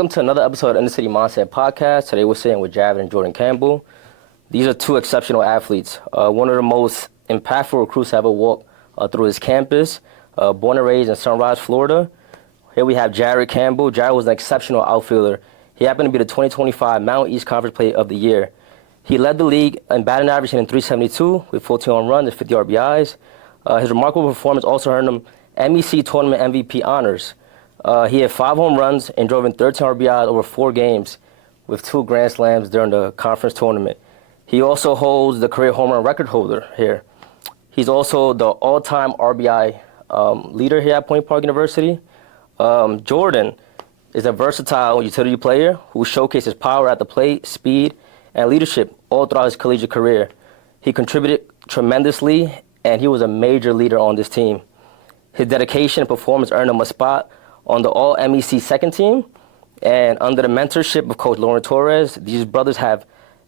welcome to another episode of Inner City Mindset Podcast. Today we're sitting with Jared and Jordan Campbell. These are two exceptional athletes. One of the most impactful recruits to ever walk through his campus, born and raised in Sunrise, Florida. Here we have Jared Campbell. Jared was an exceptional outfielder. He happened to be the 2025 Mountain East Conference Player of the Year. He led the league in batting average hitting .372 with 14 home runs and 50 RBIs. His remarkable performance also earned him MEC Tournament MVP honors. He had 5 home runs and drove in 13 RBIs over 4 games with 2 Grand Slams during the conference tournament. He also holds the career home run record holder here. He's also the all-time RBI leader here at Point Park University. Jordan is a versatile utility player who showcases power at the plate, speed, and leadership all throughout his collegiate career. He contributed tremendously, and he was a major leader on this team. His dedication and performance earned him a spot on the All-MEC Second Team, and under the mentorship of Coach Lauren Torres, these brothers have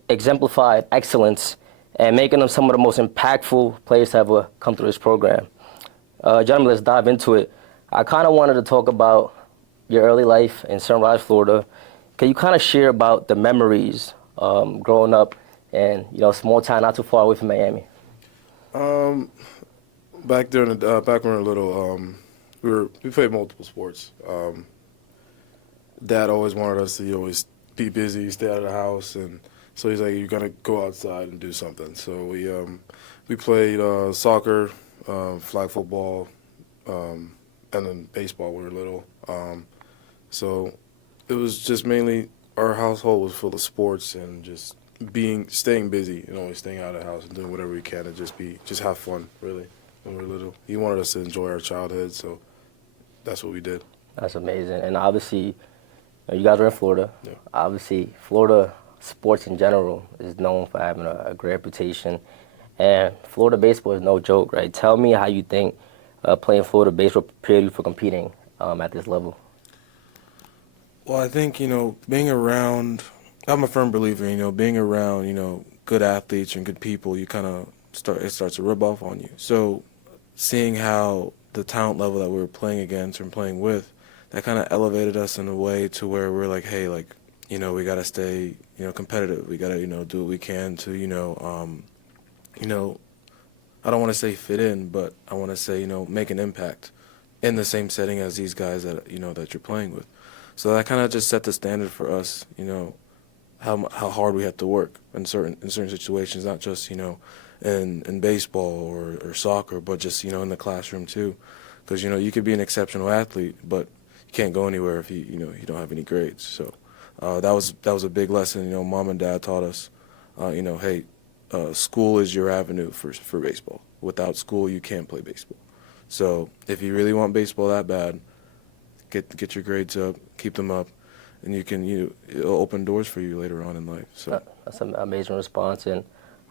exemplified excellence and making them some of the most impactful players to ever come through this program. Gentlemen, let's dive into it. I kind of wanted to talk about your early life in Sunrise, Florida. Can you kind of share about the memories growing up in small town not too far away from Miami? Back when we were little, we played multiple sports. Dad always wanted us to always be busy, stay out of the house, and so he's like, "You're gonna go outside and do something." So we played soccer, flag football, and then baseball when we were little. So it was just mainly our household was full of sports and just staying busy and always staying out of the house and doing whatever we can to just have fun, really, when we were little. He wanted us to enjoy our childhood, so that's what we did. That's amazing. And obviously, you guys are in Florida. Yeah. Obviously, Florida sports in general is known for having a great reputation. And Florida baseball is no joke, right? Tell me how you think playing Florida baseball prepared you for competing at this level. Well, I think, being around, I'm a firm believer, being around, good athletes and good people, you kind of it starts to rub off on you. So seeing how the talent level that we were playing against and playing with, that kind of elevated us in a way to where we're like, hey, we got to stay, competitive. We got to, do what we can to, I don't want to say fit in, but I want to say, make an impact in the same setting as these guys that, that you're playing with. So that kind of just set the standard for us, how hard we have to work in certain situations, not just, in baseball or soccer, but just, in the classroom too. Because, you could be an exceptional athlete, but you can't go anywhere if you don't have any grades. So that was a big lesson. Mom and Dad taught us, hey, school is your avenue for baseball. Without school, you can't play baseball. So if you really want baseball that bad, get your grades up, keep them up, and it'll open doors for you later on in life. So that's an amazing response, and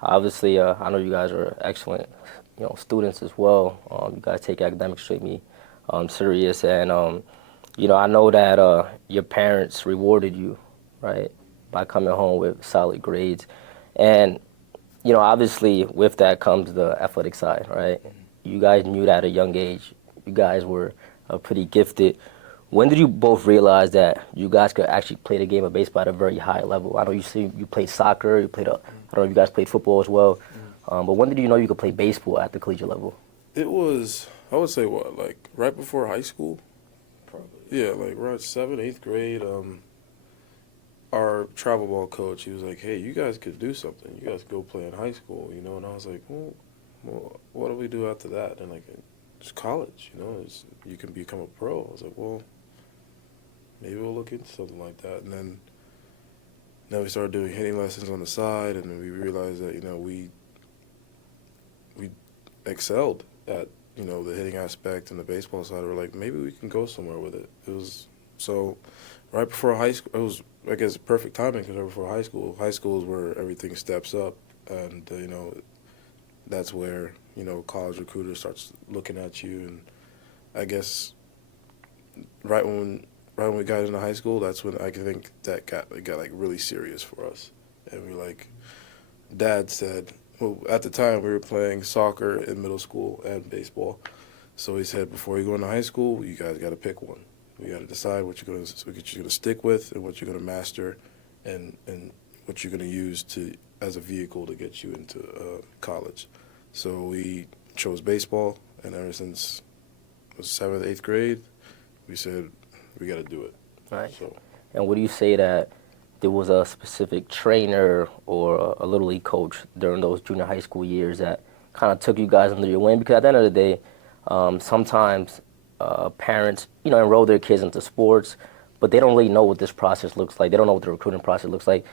obviously, I know you guys are excellent, students as well. You guys take academics extremely serious, and I know that your parents rewarded you, right, by coming home with solid grades, and obviously with that comes the athletic side, right? You guys knew that at a young age. You guys were pretty gifted. When did you both realize that you guys could actually play the game of baseball at a very high level? I know you played soccer, I don't know if you guys played football as well, but when did you know you could play baseball at the collegiate level? It was, I would say, right before high school? Probably. Yeah, right 7th, 8th grade, our travel ball coach, he was like, hey, you guys could do something. You guys could go play in high school, and I was like, well, what do we do after that? And it's college, you can become a pro. I was like, well, maybe we'll look into something like that. And then we started doing hitting lessons on the side, and then we realized that, we excelled at, the hitting aspect and the baseball side. We're like, maybe we can go somewhere with it. It was, so right before high school, it was, I guess, perfect timing because right before high school is where everything steps up, and, that's where, college recruiter starts looking at you, and I guess right when we got into high school, that's when I think that got really serious for us. And Dad said, well, at the time we were playing soccer in middle school and baseball. So he said, before you go into high school, you guys got to pick one. We got to decide what you're gonna stick with and what you're gonna master, and what you're gonna use as a vehicle to get you into college. So we chose baseball, and ever since it was 7th, 8th grade, we said we got to do it. Right. So. And would you say that there was a specific trainer or a little league coach during those junior high school years that kind of took you guys under your wing? Because at the end of the day, sometimes parents, enroll their kids into sports, but they don't really know what this process looks like. They don't know what the recruiting process looks like.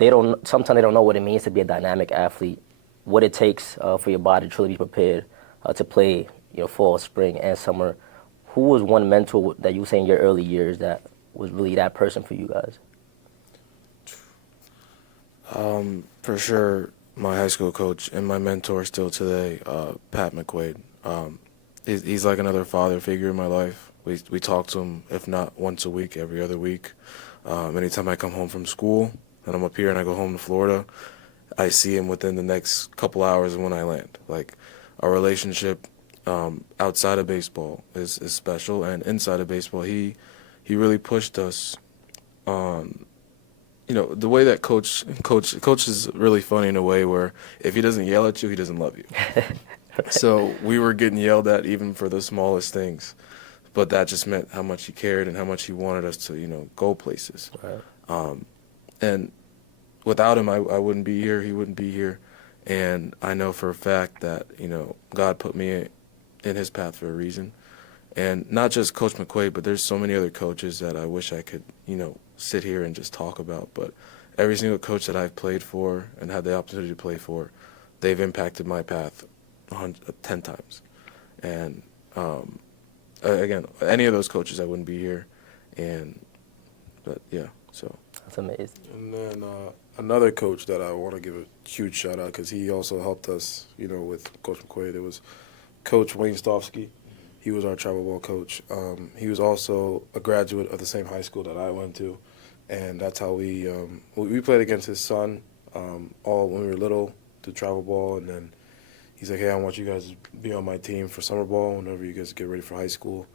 Sometimes they don't know what it means to be a dynamic athlete, what it takes for your body to truly be prepared to play, fall, spring, and summer. Who was one mentor that you were saying in your early years that was really that person for you guys? For sure, my high school coach and my mentor still today, Pat McQuaid. He's like another father figure in my life. We talk to him, if not once a week, every other week. Anytime I come home from school and I'm up here and I go home to Florida, I see him within the next couple hours when I land. Like, our relationship outside of baseball is special, and inside of baseball, he really pushed us on. The way that coach is really funny in a way where if he doesn't yell at you, he doesn't love you. So we were getting yelled at even for the smallest things, but that just meant how much he cared and how much he wanted us to, go places. Right. And without him, I wouldn't be here. He wouldn't be here. And I know for a fact that, God put me in his path for a reason. And not just Coach McQuaid, but there's so many other coaches that I wish I could, sit here and just talk about. But every single coach that I've played for and had the opportunity to play for, they've impacted my path 10 times. And again, any of those coaches, I wouldn't be here. But yeah, so. That's amazing. And then another coach that I want to give a huge shout out, because he also helped us, with Coach McQuaid. It was Coach Wayne Stofsky. He was our travel ball coach. He was also a graduate of the same high school that I went to, and that's how we played against his son all when we were little to travel ball, and then he's like, hey, I want you guys to be on my team for summer ball whenever you guys get ready for high school.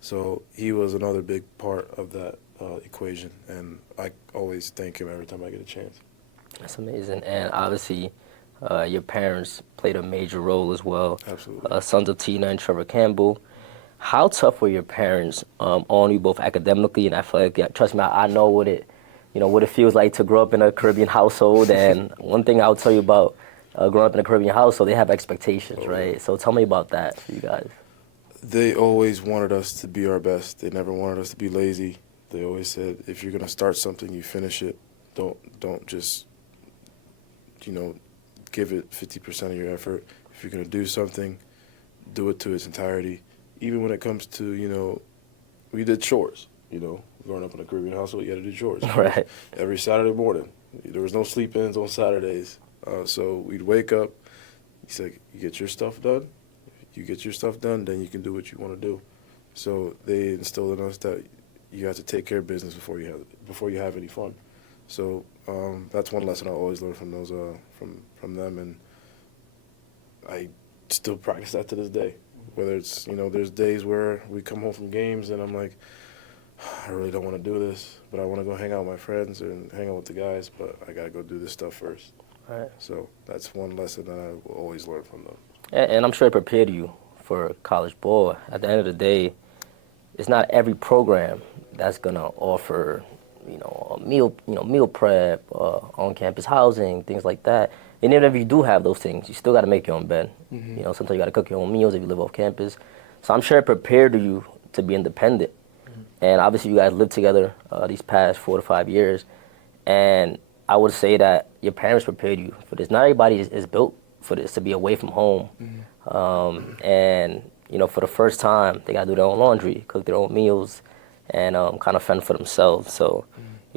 So he was another big part of that equation, and I always thank him every time I get a chance. That's amazing. And obviously, your parents played a major role as well. Absolutely. Sons of Tina and Trevor Campbell. How tough were your parents on you, both academically and athletically? Trust me, I know what it feels like to grow up in a Caribbean household. And one thing I'll tell you about growing up in a Caribbean household, they have expectations, right? So tell me about that for you guys. They always wanted us to be our best. They never wanted us to be lazy. They always said, if you're gonna start something, you finish it. Don't just give it 50% of your effort. If you're gonna do something, do it to its entirety. Even when it comes to, we did chores, growing up in a Caribbean household, you had to do chores. Right. Every Saturday morning. There was no sleep-ins on Saturdays. So we'd wake up, he said, you get your stuff done. If you get your stuff done, then you can do what you want to do. So they instilled in us that you have to take care of business before you have any fun. So that's one lesson I always learned from those from them, and I still practice that to this day. Whether it's, there's days where we come home from games and I'm like, I really don't want to do this, but I want to go hang out with my friends and hang out with the guys, but I got to go do this stuff first. Right. So that's one lesson that I will always learn from them. And I'm sure it prepared you for college ball. At the end of the day, it's not every program that's going to offer, a meal prep, on-campus housing, things like that. And even if you do have those things, you still got to make your own bed. Mm-hmm. Sometimes you got to cook your own meals if you live off campus. So I'm sure it prepared you to be independent. Mm-hmm. And obviously you guys lived together these past 4 to 5 years. And I would say that your parents prepared you for this. Not everybody is built for this, to be away from home. Mm-hmm. And, for the first time, they got to do their own laundry, cook their own meals, and kind of fend for themselves. So,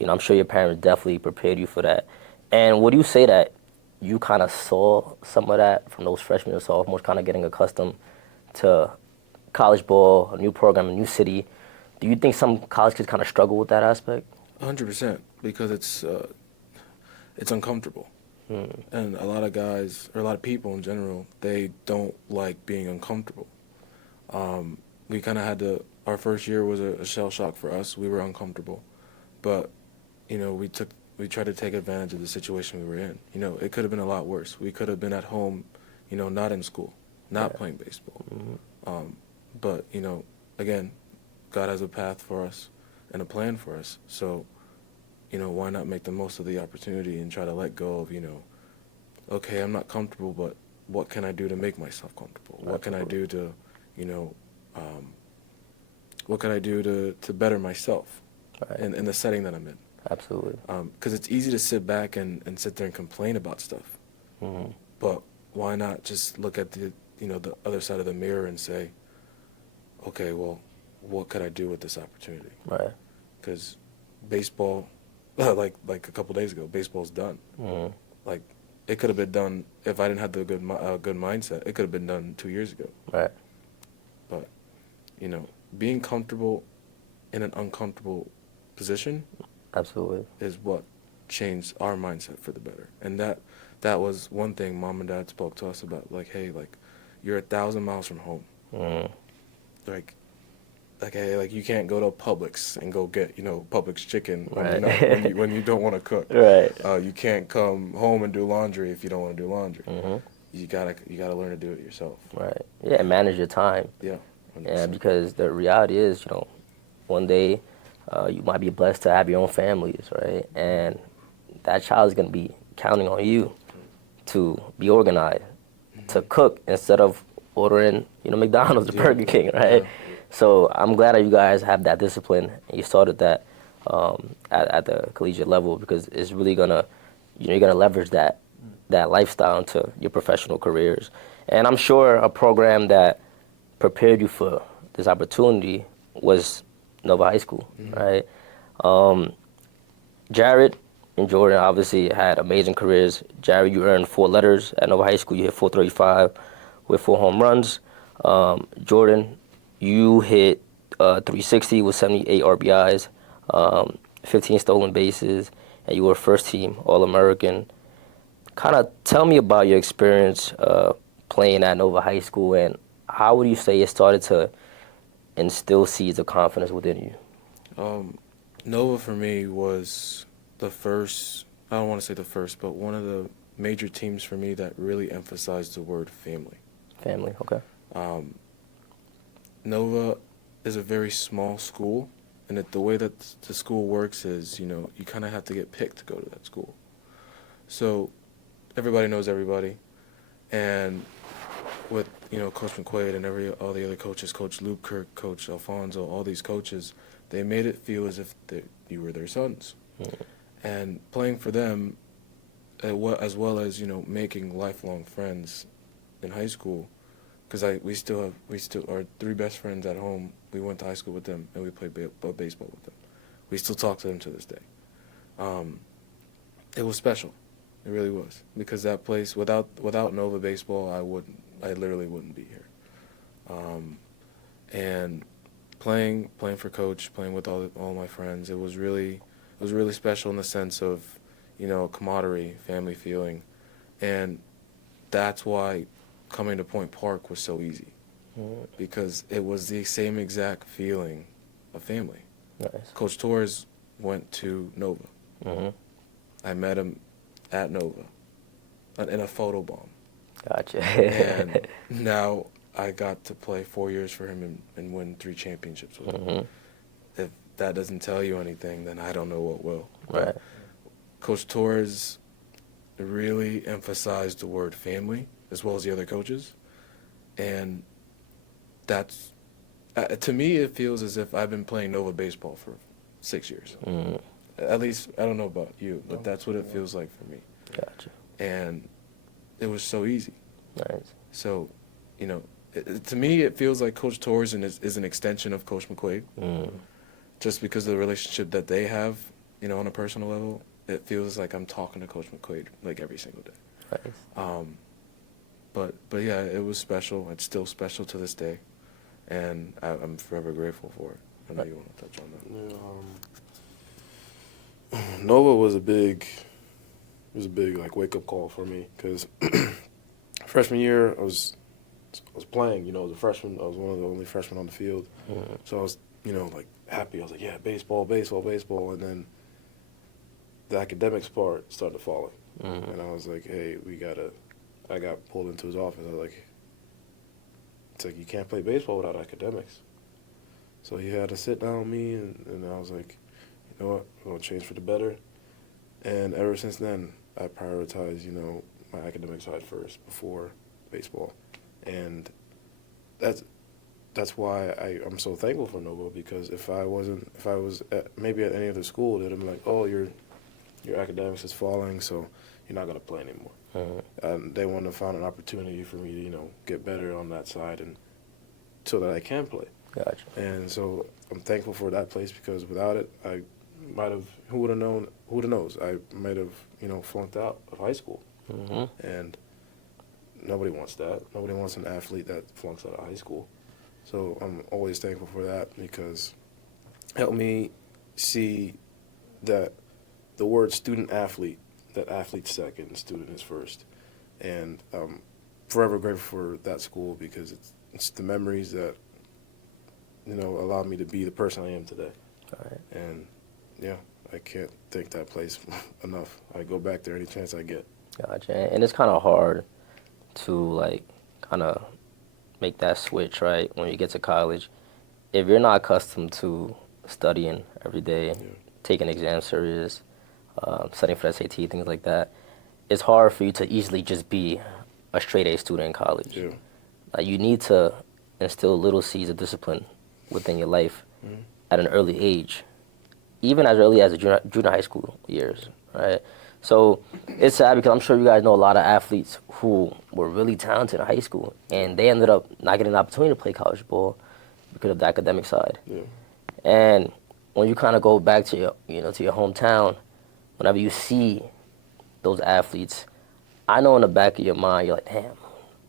I'm sure your parents definitely prepared you for that. And would you say that you kind of saw some of that from those freshmen and sophomores, kind of getting accustomed to college ball, a new program, a new city? Do you think some college kids kind of struggle with that aspect? 100%, because it's uncomfortable. And a lot of guys, or a lot of people in general, they don't like being uncomfortable. We kind of had to our first year was a shell shock for us. We were uncomfortable, but we tried to take advantage of the situation we were in. It could have been a lot worse. We could have been at home, not in school, not playing baseball. But again, God has a path for us and a plan for us. So, why not make the most of the opportunity and try to let go of, okay, I'm not comfortable, but what can I do to make myself comfortable? What can I do to, what can I do to better myself in the setting that I'm in? Absolutely. Because it's easy to sit back and sit there and complain about stuff. But why not just look at the other side of the mirror and say, okay, well, what could I do with this opportunity? Right. Because baseball, like a couple days ago, baseball's done. Like, it could have been done if I didn't have the good mindset. It could have been done 2 years ago. Right. But being comfortable in an uncomfortable position, absolutely, is what changed our mindset for the better. And that was one thing Mom and Dad spoke to us about. Like, hey, like, you're 1,000 miles from home. Like, hey, like, you can't go to Publix and go get, Publix chicken when you don't want to cook. Right. You can't come home and do laundry if you don't want to do laundry. You gotta learn to do it yourself. Right. Yeah, and manage your time. Yeah. 100%. Yeah, because the reality is, one day you might be blessed to have your own families, right? And that child is going to be counting on you to be organized, to cook instead of ordering, McDonald's or Burger King, right? Yeah. So I'm glad that you guys have that discipline and you started that at the collegiate level, because it's really gonna, you're gonna leverage that lifestyle into your professional careers. And I'm sure a program that prepared you for this opportunity was Nova High School, right? Jared and Jordan obviously had amazing careers. Jared, you earned 4 letters at Nova High School. You hit 435 with 4 home runs. Jordan, you hit 360 with 78 RBIs, 15 stolen bases, and you were first team All-American. Kind of tell me about your experience playing at Nova High School, and how would you say it started to instill seeds of confidence within you? Nova for me was the first, I don't want to say the first, but one of the major teams for me that really emphasized the word family. Family, okay. Nova is a very small school, and the way that the school works is, you kind of have to get picked to go to that school. So everybody knows everybody, and with Coach McQuaid and all the other coaches, Coach Luke Kirk, Coach Alfonso, all these coaches, they made it feel as if you were their sons. And playing for them, as well as making lifelong friends in high school, because we still are 3 best friends at home. We went to high school with them and we played baseball with them. We still talk to them to this day. It was special. It really was, because that place, without Nova baseball, I literally wouldn't be here. And playing for Coach, playing with all my friends, it was really special in the sense of, camaraderie, family feeling, and that's why coming to Point Park was so easy, because it was the same exact feeling of family. Nice. Coach Torres went to Nova. I met him at Nova in a photo bomb. Gotcha. And now I got to play 4 years for him and win 3 championships with him. If that doesn't tell you anything, then I don't know what will. Right. Coach Torres really emphasized the word family, as well as the other coaches. And that's, to me, it feels as if I've been playing Nova baseball for 6 years. At least, I don't know about you, but that's what it feels like for me. Gotcha. And it was so easy. Nice. So, to me, it feels like Coach Torres is an extension of Coach McQuaid. Just because of the relationship that they have, on a personal level, it feels like I'm talking to Coach McQuaid like every single day. Nice. But yeah, it was special. It's still special to this day, and I'm forever grateful for it. I know you want to touch on that. Yeah, Nova was a big like wake up call for me, because freshman year I was was playing. You know, as a freshman, I was one of the only freshmen on the field. So I was, you know, like happy. I was like, yeah, baseball, baseball, baseball. And then the academics part started falling. And I was like, hey, I got pulled into his office. I was like, it's like, you can't play baseball without academics. So he had to sit down with me, and I was like, you know what, I'm going to change for the better. And ever since then, I prioritize, you know, my academic side first before baseball. And that's why I'm so thankful for Nova, because if I was maybe at any other school, they'd have been like, oh, your academics is falling, so you're not going to play anymore. They wouldn't have found an opportunity for me to, you know, get better on that side, and so that I can play. Gotcha. And so I'm thankful for that place, because without it, I might have, who would have known, who knows, I might have, you know, flunked out of high school. And nobody wants that. Nobody wants an athlete that flunks out of high school. So I'm always thankful for that, because it helped me see that the word student athlete, that athlete's second, student is first. And I'm forever grateful for that school, because it's the memories that, you know, allowed me to be the person I am today. All right. And yeah, I can't thank that place enough. I go back there any chance I get. Gotcha. And it's kind of hard to, like, kind of make that switch, right, when you get to college. If you're not accustomed to studying every day, taking exams serious, studying for SAT, things like that, it's hard for you to easily just be a straight-A student in college. Yeah. Like, you need to instill little seeds of discipline within your life at an early age, even as early as the junior high school years, right? So it's sad, because I'm sure you guys know a lot of athletes who were really talented in high school, and they ended up not getting an opportunity to play college ball because of the academic side. Yeah. And when you kind of go back to your, you know, to your hometown, whenever you see those athletes, I know in the back of your mind, you're like, damn,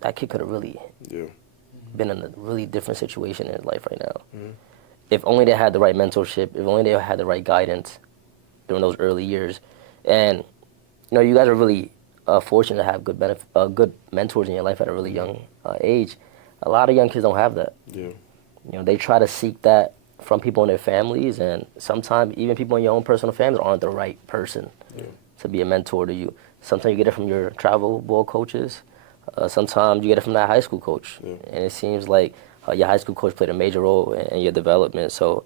that kid could have really been in a really different situation in his life right now. If only they had the right mentorship, if only they had the right guidance during those early years. And, you know, you guys are really fortunate to have good mentors in your life at a really young age. A lot of young kids don't have that. Yeah. You know, they try to seek that from people in their families, and sometimes even people in your own personal families aren't the right person to be a mentor to you. Sometimes you get it from your travel ball coaches. Sometimes you get it from that high school coach. And it seems like your high school coach played a major role in your development. So,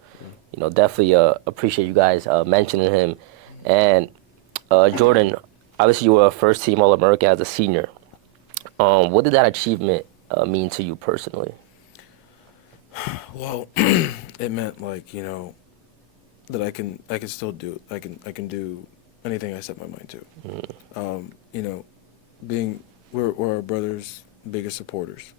you know, definitely appreciate you guys mentioning him. And Jordan, obviously you were a first-team All-American as a senior. What did that achievement mean to you personally? Well, it meant, like, you know, that I can still do it. I can do anything I set my mind to. You know, we're our brother's biggest supporters.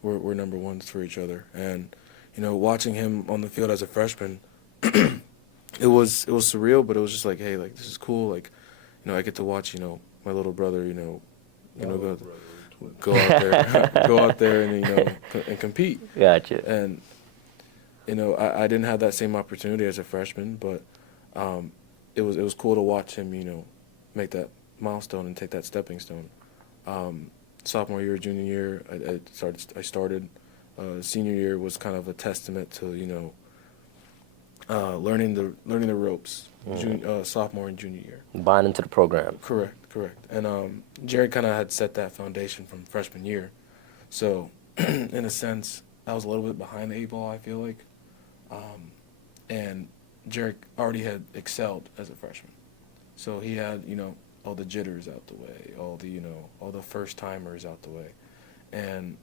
We're number ones for each other, and, you know, watching him on the field as a freshman, it was surreal, but it was just like, hey, like, this is cool. Like, you know, I get to watch, you know, my little brother, go out there and, you know, and compete. Gotcha. And, you know, I didn't have that same opportunity as a freshman, but it was cool to watch him, you know, make that milestone and take that stepping stone. Sophomore year, junior year, I started. Senior year was kind of a testament to, you know, learning the ropes. Sophomore and junior year. Buying into the program. Correct. And Jared kind of had set that foundation from freshman year. So, in a sense, I was a little bit behind the eight ball, I feel like. And Jared already had excelled as a freshman. So he had, you know, all the jitters out the way, all the first-timers out the way. And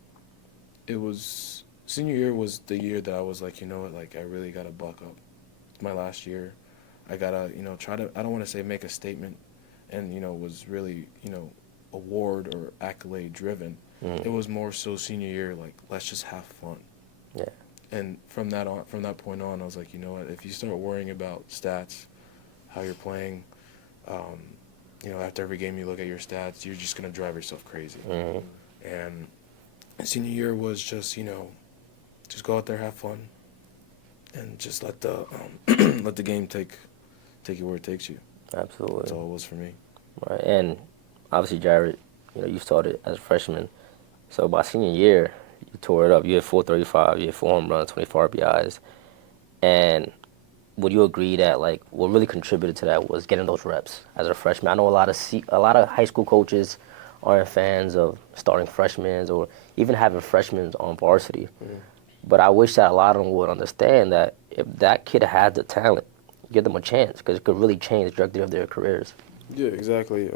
it was, senior year was the year that I was like, you know what, like, I really got to buck up. It's my last year. I got to, you know, I don't want to say make a statement, and, you know, was really, you know, award or accolade driven. It was more so senior year, like, let's just have fun. Yeah. And from that point on, I was like, you know what, if you start worrying about stats, how you're playing, you know, after every game you look at your stats, you're just going to drive yourself crazy. And senior year was just, you know, just go out there, have fun, and just let the let the game take you where it takes you. Absolutely. That's all it was for me. Right. And obviously, Jared, you know, you started as a freshman. So by senior year, You tore it up. You had 435, you had 4 home runs, 24 RBIs. And would you agree that like what really contributed to that was getting those reps as a freshman? I know a lot of high school coaches aren't fans of starting freshmen or even having freshmen on varsity. But I wish that a lot of them would understand that if that kid has the talent, give them a chance because it could really change the trajectory of their careers. Yeah, exactly.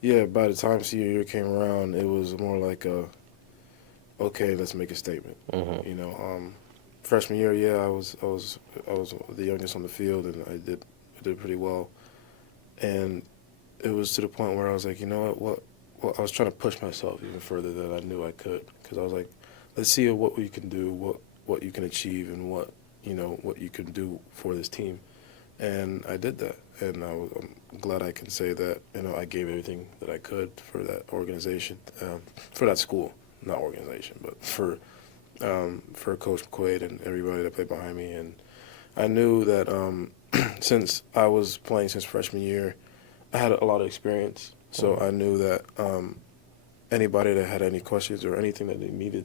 Yeah, by the time senior year came around, it was more like okay, let's make a statement. You know, freshman year, yeah, I was the youngest on the field, and I did pretty well. And it was to the point where I was like, you know what? Well, I was trying to push myself even further than I knew I could, because I was like, let's see what we can do, what you can achieve, and what you can do for this team. And I did that, and I'm glad I can say that I gave everything that I could for that organization, for that school, not organization, but for Coach McQuaid and everybody that played behind me. And I knew that since I was playing since freshman year, I had a lot of experience. So I knew that anybody that had any questions or anything that they needed,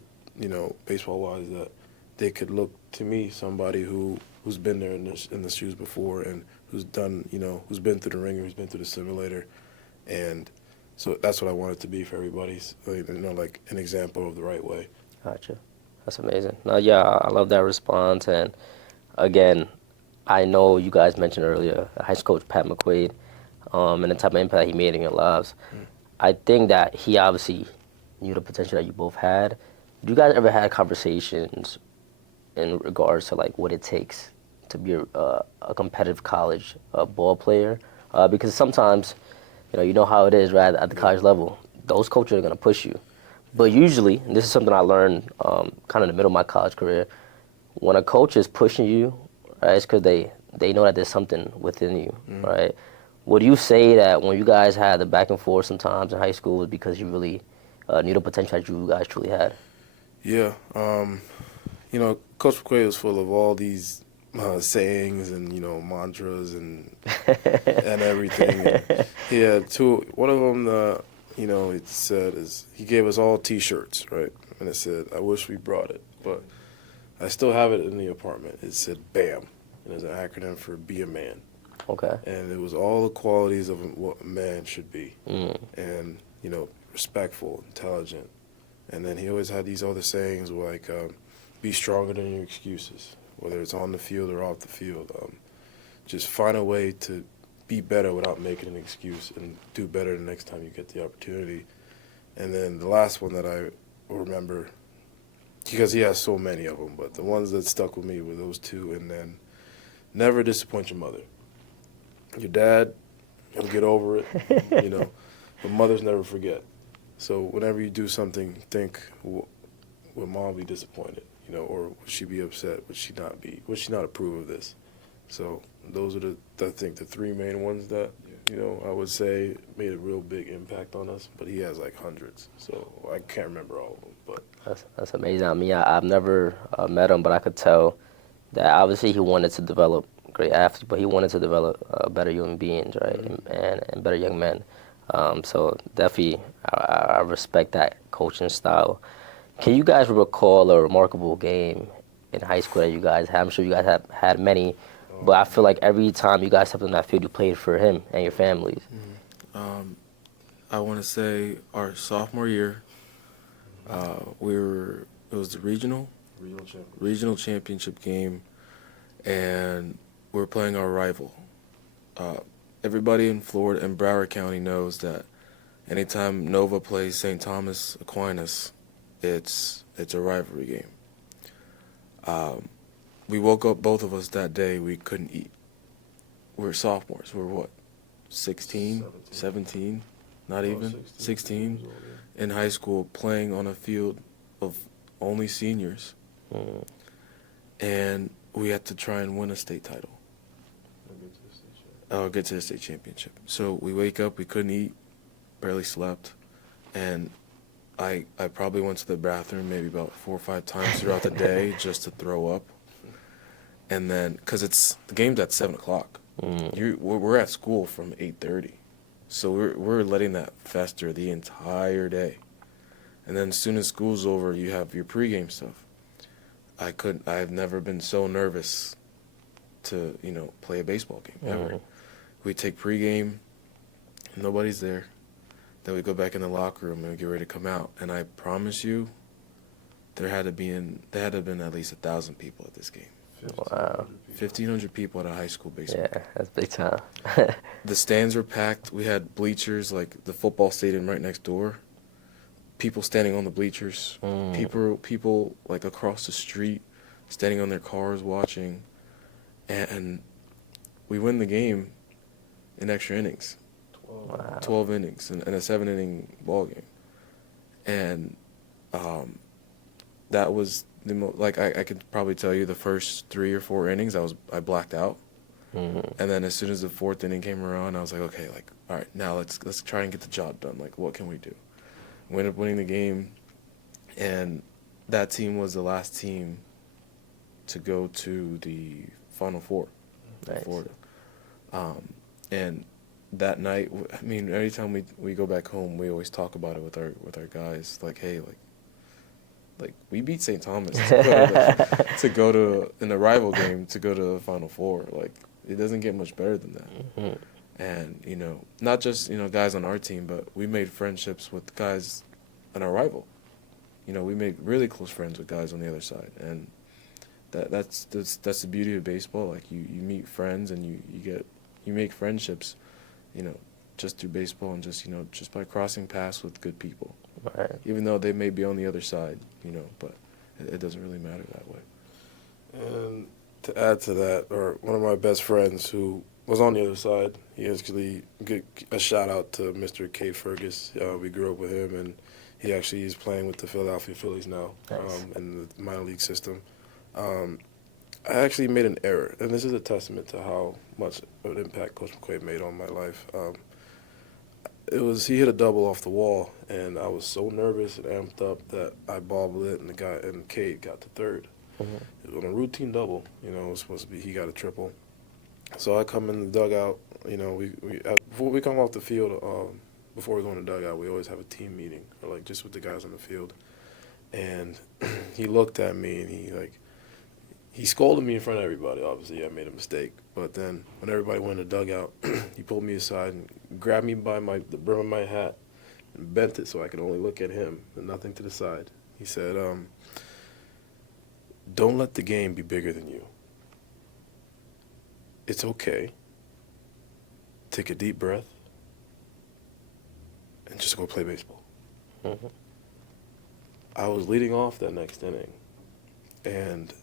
baseball-wise, that they could look to me, somebody who's been there in the shoes before and who's done, who's been through the ringer, who's been through the simulator. And so that's what I wanted to be for everybody, like an example of the right way. Gotcha. That's amazing. No, yeah, I love that response. And again, I know you guys mentioned earlier high school coach Pat McQuaid and the type of impact he made in your lives. I think that he obviously knew the potential that you both had. Do you guys ever had conversations in regards to like what it takes to be a competitive college ball player? Because sometimes, you know how it is, right, at the college level, those coaches are going to push you. But usually, and this is something I learned kind of in the middle of my college career, when a coach is pushing you, right, it's because they know that there's something within you, right? Would you say that when you guys had the back and forth sometimes in high school was because you really knew the potential that you guys truly had? Yeah. Coach McQuaid was full of all these sayings and, mantras and everything. And he had two. One of them, it said he gave us all T-shirts, right? And it said, "I wish we brought it, but I still have it in the apartment." It said BAM, and it's an acronym for Be a Man. Okay. And it was all the qualities of what a man should be, and respectful, intelligent. And then he always had these other sayings like, "Be stronger than your excuses," whether it's on the field or off the field. Just find a way to be better without making an excuse and do better the next time you get the opportunity. And then the last one that I remember, because he has so many of them, but the ones that stuck with me were those two. And then never disappoint your mother. Your dad, he'll get over it, but mothers never forget. So whenever you do something, think, would mom be disappointed, or would she be upset? Would she not approve of this? So those are I think the three main ones that, I would say made a real big impact on us. But he has like hundreds, so I can't remember all of them. But That's amazing. I mean, I've never met him, but I could tell that obviously he wanted to develop great athletes, but he wanted to develop better human beings, right, and better young men. So definitely, I respect that coaching style. Can you guys recall a remarkable game in high school that you guys had? I'm sure you guys have had many, but I feel like every time you guys stepped on that field, you played for him and your families. I want to say our sophomore year, it was the regional championship game, and we were playing our rival. Everybody in Florida and Broward County knows that anytime Nova plays St. Thomas Aquinas, it's a rivalry game. We woke up, both of us, that day. We couldn't eat. We're sophomores. We're what, 16, 17, not even 16 in high school, playing on a field of only seniors. And we had to try and win a state title. Get to the state championship. So we wake up, we couldn't eat, barely slept, and I probably went to the bathroom maybe about 4 or 5 times throughout the day just to throw up. And then, because the game's at 7 o'clock. We're at school from 8:30. So we're letting that fester the entire day. And then as soon as school's over, you have your pregame stuff. I've never been so nervous to, play a baseball game, ever. We take pregame, nobody's there. Then we go back in the locker room and we get ready to come out. And I promise you, there had to have been at least 1,000 people at this game. Wow. 1,500 people at a high school baseball. Yeah, that's big time. The stands were packed. We had bleachers, like the football stadium right next door. People standing on the bleachers. People like across the street, standing on their cars watching. And we win the game in extra innings. 12 innings in a 7-inning ball game. And that was I could probably tell you the first 3 or 4 innings I blacked out. And then as soon as the 4th inning came around, I was like, okay, all right, now let's try and get the job done. Like, what can we do? We ended up winning the game, and that team was the last team to go to the Final Four in Florida. And that night, I mean, anytime we go back home, we always talk about it with our guys. Like, hey, like we beat St. Thomas to go to in a rival game to go to the Final Four. Like, it doesn't get much better than that. And not just guys on our team, but we made friendships with guys on our rival. We made really close friends with guys on the other side, and that's the beauty of baseball. Like, you meet friends and you make friendships, just through baseball and just by crossing paths with good people. Right. Even though they may be on the other side, but it doesn't really matter that way. And to add to that, or one of my best friends who was on the other side, he actually get a shout out to Mr. K. Fergus. We grew up with him, and he actually is playing with the Philadelphia Phillies now. Nice. In the minor league system. I actually made an error, and this is a testament to how much of an impact Coach McQuaid made on my life. He hit a double off the wall, and I was so nervous and amped up that I bobbled it, and Cade got to third. It was on a routine double, it was supposed to be he got a triple. So I come in the dugout, before we come off the field, before we go in the dugout, we always have a team meeting, or like just with the guys on the field. And he looked at me and he scolded me in front of everybody. Obviously, I made a mistake. But then when everybody went in the dugout, he pulled me aside and grabbed me by the brim of my hat and bent it so I could only look at him and nothing to the side. He said, don't let the game be bigger than you. It's okay. Take a deep breath and just go play baseball. I was leading off that next inning, and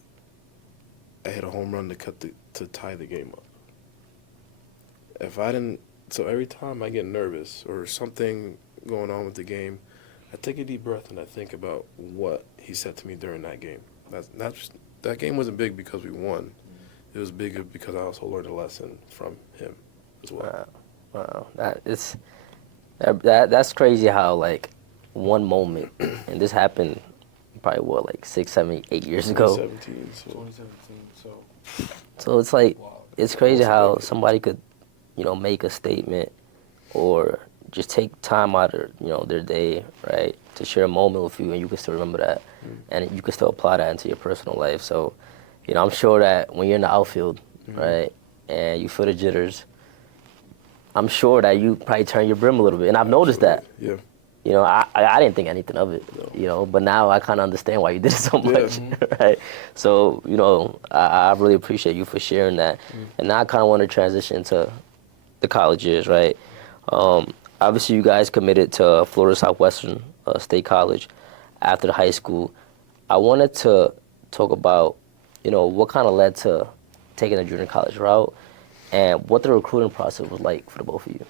I hit a home run to tie the game up. So every time I get nervous or something going on with the game, I take a deep breath and I think about what he said to me during that game. That game wasn't big because we won. It was big because I also learned a lesson from him as well. Wow. That's crazy how, like, one moment, and this happened probably, 6, 7, 8 years ago. 2017, So it's like, it's crazy how somebody could, make a statement or just take time out of, their day, right, to share a moment with you, and you can still remember that, and you can still apply that into your personal life. So, I'm sure that when you're in the outfield, right, and you feel the jitters, I'm sure that you probably turn your brim a little bit, and I've noticed that. Yeah. I didn't think anything of it, but now I kind of understand why you did it so much, right? So, I really appreciate you for sharing that. And now I kind of want to transition to the colleges, right? Obviously, you guys committed to Florida Southwestern State College after the high school. I wanted to talk about, what kind of led to taking the junior college route and what the recruiting process was like for the both of you.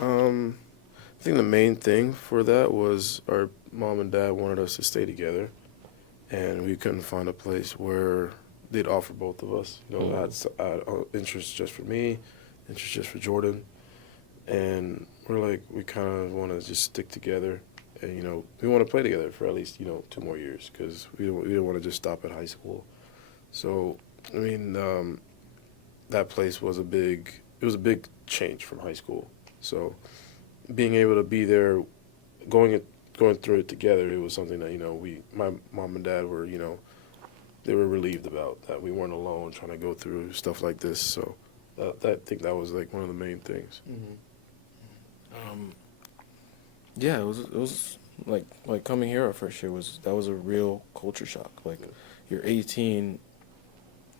I think the main thing for that was our mom and dad wanted us to stay together, and we couldn't find a place where they'd offer both of us. I had interest just for me, interest just for Jordan, and we're like, we kind of want to just stick together, and we want to play together for at least 2 more years because we didn't want to just stop at high school. So I mean, that place was a big change from high school. So being able to be there, going going through it together, it was something that, my mom and dad were, they were relieved about, that we weren't alone trying to go through stuff like this. So I think that was like one of the main things. Yeah, it was like coming here our first year was a real culture shock. Like, you're 18,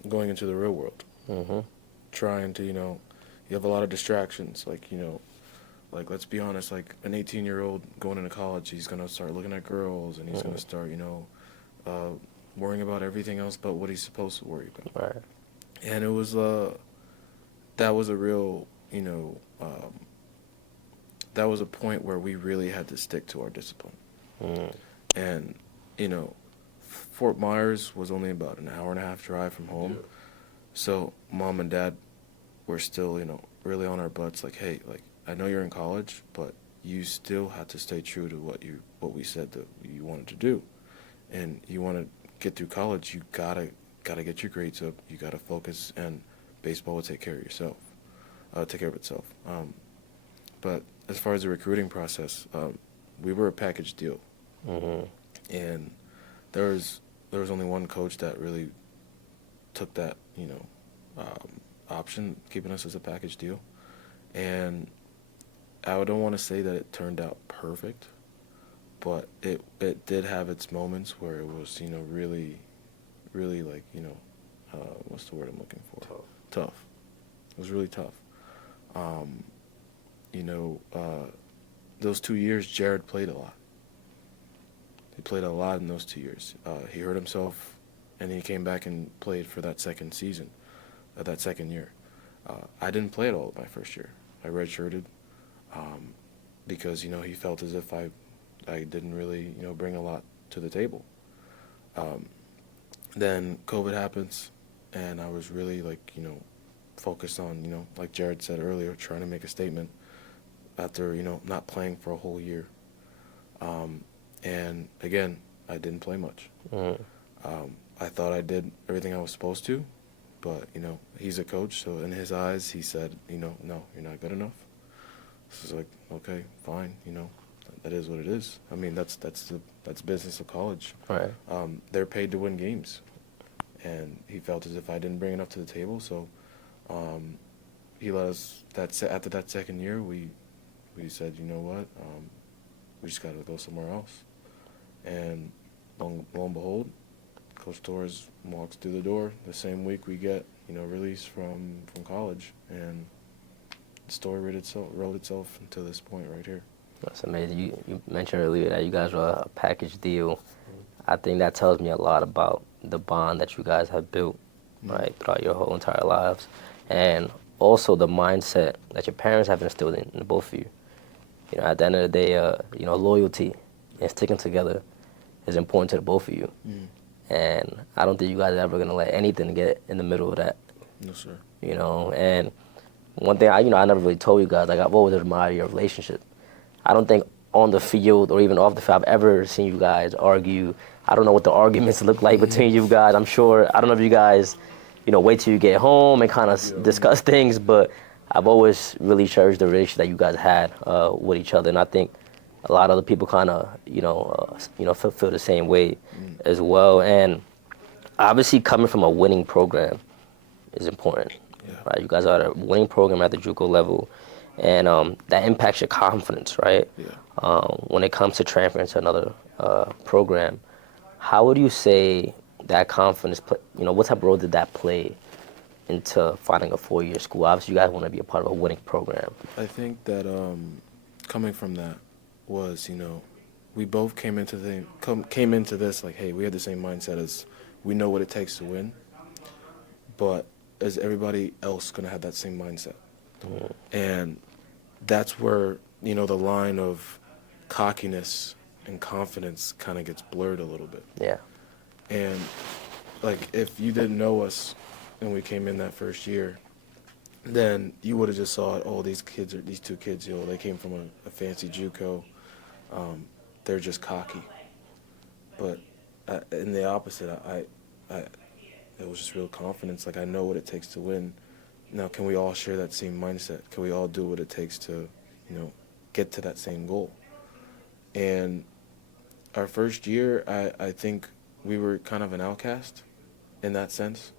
going into the real world, trying to, you have a lot of distractions. Like, like, let's be honest, like an 18-year-old going into college, he's gonna start looking at girls, and he's gonna start, worrying about everything else but what he's supposed to worry about. Right. And it was that was a real, that was a point where we really had to stick to our discipline. And, Fort Myers was only about an hour and a half drive from home. Yeah. So Mom and Dad were still, really on our butts, like, hey, like, I know you're in college, but you still have to stay true to what we said that you wanted to do. And you want to get through college, you gotta get your grades up, you gotta focus, and baseball will take care of itself. But as far as the recruiting process, we were a package deal. And there was only one coach that really took that, option, keeping us as a package deal. And I don't want to say that it turned out perfect, but it did have its moments where it was, really, really, like, what's the word I'm looking for? Tough. It was really tough. Those 2 years, Jared played a lot. He played a lot in those 2 years. He hurt himself, and he came back and played for that second season, that second year. I didn't play at all my first year. I redshirted because, he felt as if I didn't really, bring a lot to the table. Then COVID happens, and I was really, like, focused on, like Jared said earlier, trying to make a statement after, not playing for a whole year. And again, I didn't play much. I thought I did everything I was supposed to, but, he's a coach, so in his eyes, he said, no, you're not good enough. So it's like, okay, fine, that is what it is. I mean, that's business of college. Right. They're paid to win games, and he felt as if I didn't bring enough to the table, so he let us. After that second year, we said, you know what, we just got to go somewhere else. And lo and behold, Coach Torres walks through the door the same week we get, released from college, and the story wrote itself to this point right here. That's amazing. You mentioned earlier that you guys were a package deal. I think that tells me a lot about the bond that you guys have built, right, throughout your whole entire lives. And also the mindset that your parents have instilled in both of you. At the end of the day, loyalty and sticking together is important to the both of you. And I don't think you guys are ever going to let anything get in the middle of that. No, sir. And one thing, I never really told you guys, like, I've always admired your relationship. I don't think on the field or even off the field I've ever seen you guys argue. I don't know what the arguments look like between you guys. I'm sure, I don't know if you guys, wait till you get home and kind of discuss things, but I've always really cherished the relationship that you guys had with each other. And I think a lot of other people kind of, feel the same way as well. And obviously coming from a winning program is important. Right? You guys are at a winning program at the JUCO level, and that impacts your confidence, right? When it comes to transferring to another program, how would you say that confidence, what type of role did that play into finding a 4-year school? Obviously, you guys want to be a part of a winning program. I think that coming from that was, we both came into this like, hey, we had the same mindset as we know what it takes to win, but is everybody else going to have that same mindset? And that's where, the line of cockiness and confidence kind of gets blurred a little bit. Yeah. And, like, if you didn't know us and we came in that first year, then you would have just saw, oh, these two kids, they came from a fancy JUCO. They're just cocky. But in the opposite, it was just real confidence. Like, I know what it takes to win. Now, can we all share that same mindset? Can we all do what it takes to, get to that same goal? And our first year, I think we were kind of an outcast in that sense.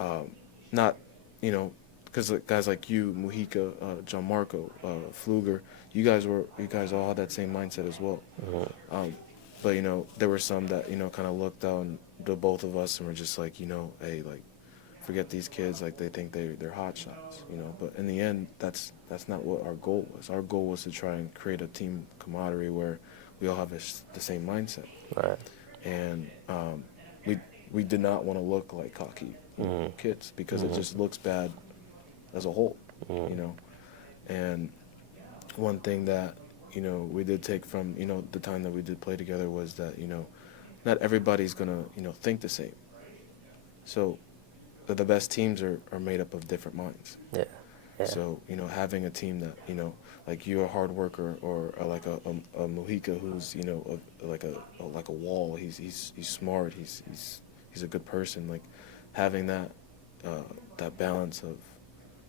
Not, because guys like you, Mujica, John Marco, Fluger, you guys all had that same mindset as well. But there were some that kind of looked down to both of us and were just like, hey, like, forget these kids, like they think they're hot shots, But in the end, that's not what our goal was. Our goal was to try and create a team camaraderie where we all have the same mindset. Right. And we did not want to look like cocky kids because it just looks bad as a whole, And one thing that we did take from the time that we did play together was that not everybody's gonna think the same. So the best teams are made up of different minds. Yeah. So having a team that like you're a hard worker, or like a Mujica who's like a wall. He's smart. He's a good person. Like having that balance of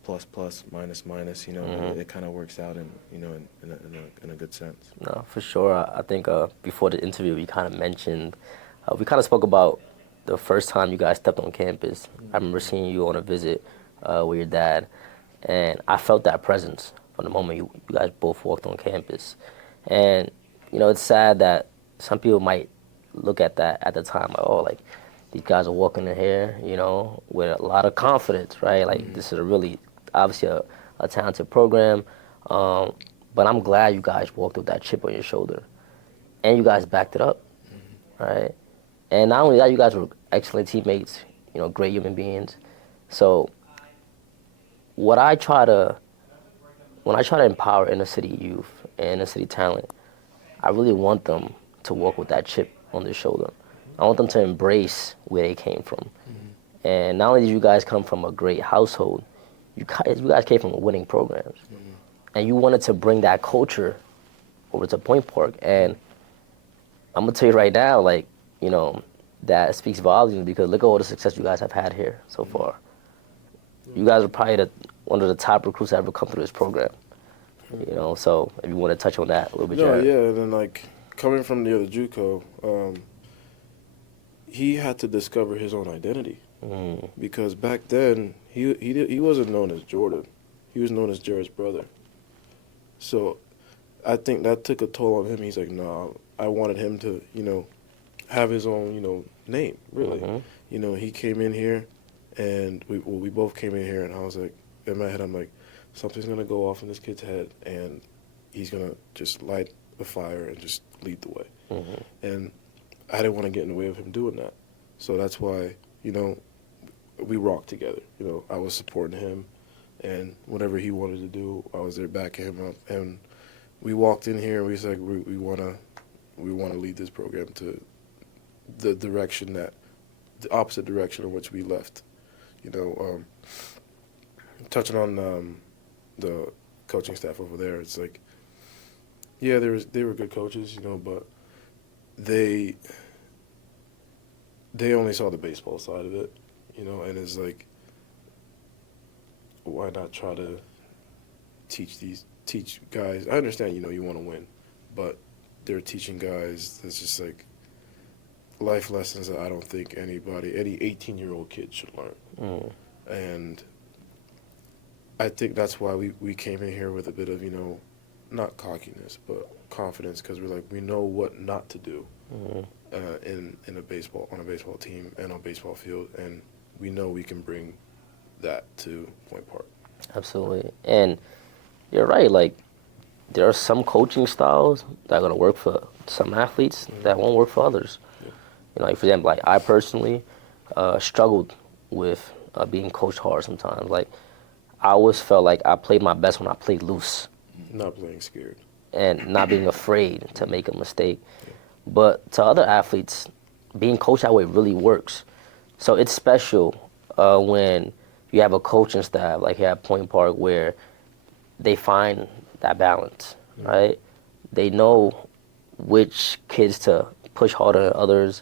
plus minus, it kind of works out in a good sense. No, for sure. I think before the interview, we kind of mentioned, we kind of spoke about the first time you guys stepped on campus. I remember seeing you on a visit with your dad, and I felt that presence from the moment you guys both walked on campus. And, it's sad that some people might look at that at the time, like, oh, like, these guys are walking in here, with a lot of confidence, right? Like, this is obviously a talented program. But I'm glad you guys walked with that chip on your shoulder. And you guys backed it up, right? And not only that, you guys were excellent teammates, great human beings. So when I try to empower inner city youth and inner city talent, I really want them to walk with that chip on their shoulder. I want them to embrace where they came from. And not only did you guys come from a great household, you guys came from winning programs. And you wanted to bring that culture over to Point Park. And I'm going to tell you right now, like, that speaks volumes, because look at all the success you guys have had here so far. You guys are probably one of the top recruits that ever come through this program. So if you want to touch on that a little bit, Jared. Yeah, and then like coming from the other JUCO, he had to discover his own identity, because back then he wasn't known as Jordan, he was known as Jared's brother. So I think that took a toll on him. He's like, no, I wanted him to have his own name, really. He came in here, and we both came in here, and I was like, in my head, I'm like, something's gonna go off in this kid's head, and he's gonna just light a fire and just lead the way. And I didn't want to get in the way of him doing that. So that's why, we rocked together. I was supporting him, and whatever he wanted to do, I was there backing him up. And we walked in here, and we said, we want to lead this program to the opposite direction in which we left. Touching on the coaching staff over there, it's like, yeah, they were good coaches, but they only saw the baseball side of it, and it's like, why not try to teach guys? I understand, you want to win, but they're teaching guys that's just like life lessons that I don't think any 18-year-old kid should learn. And I think that's why we came in here with a bit of, not cockiness, but confidence, because we're like, we know what not to do on a baseball team and on a baseball field, and we know we can bring that to Point Park. Absolutely. And you're right, like, there are some coaching styles that are going to work for some athletes that won't work for others. Like, for example, like, I personally struggled with being coached hard sometimes. Like, I always felt like I played my best when I played loose. Not playing scared. And not being afraid to make a mistake. But to other athletes, being coached that way really works. So it's special when you have a coaching staff, like here at Point Park, where they find that balance, right? They know which kids to push harder than others.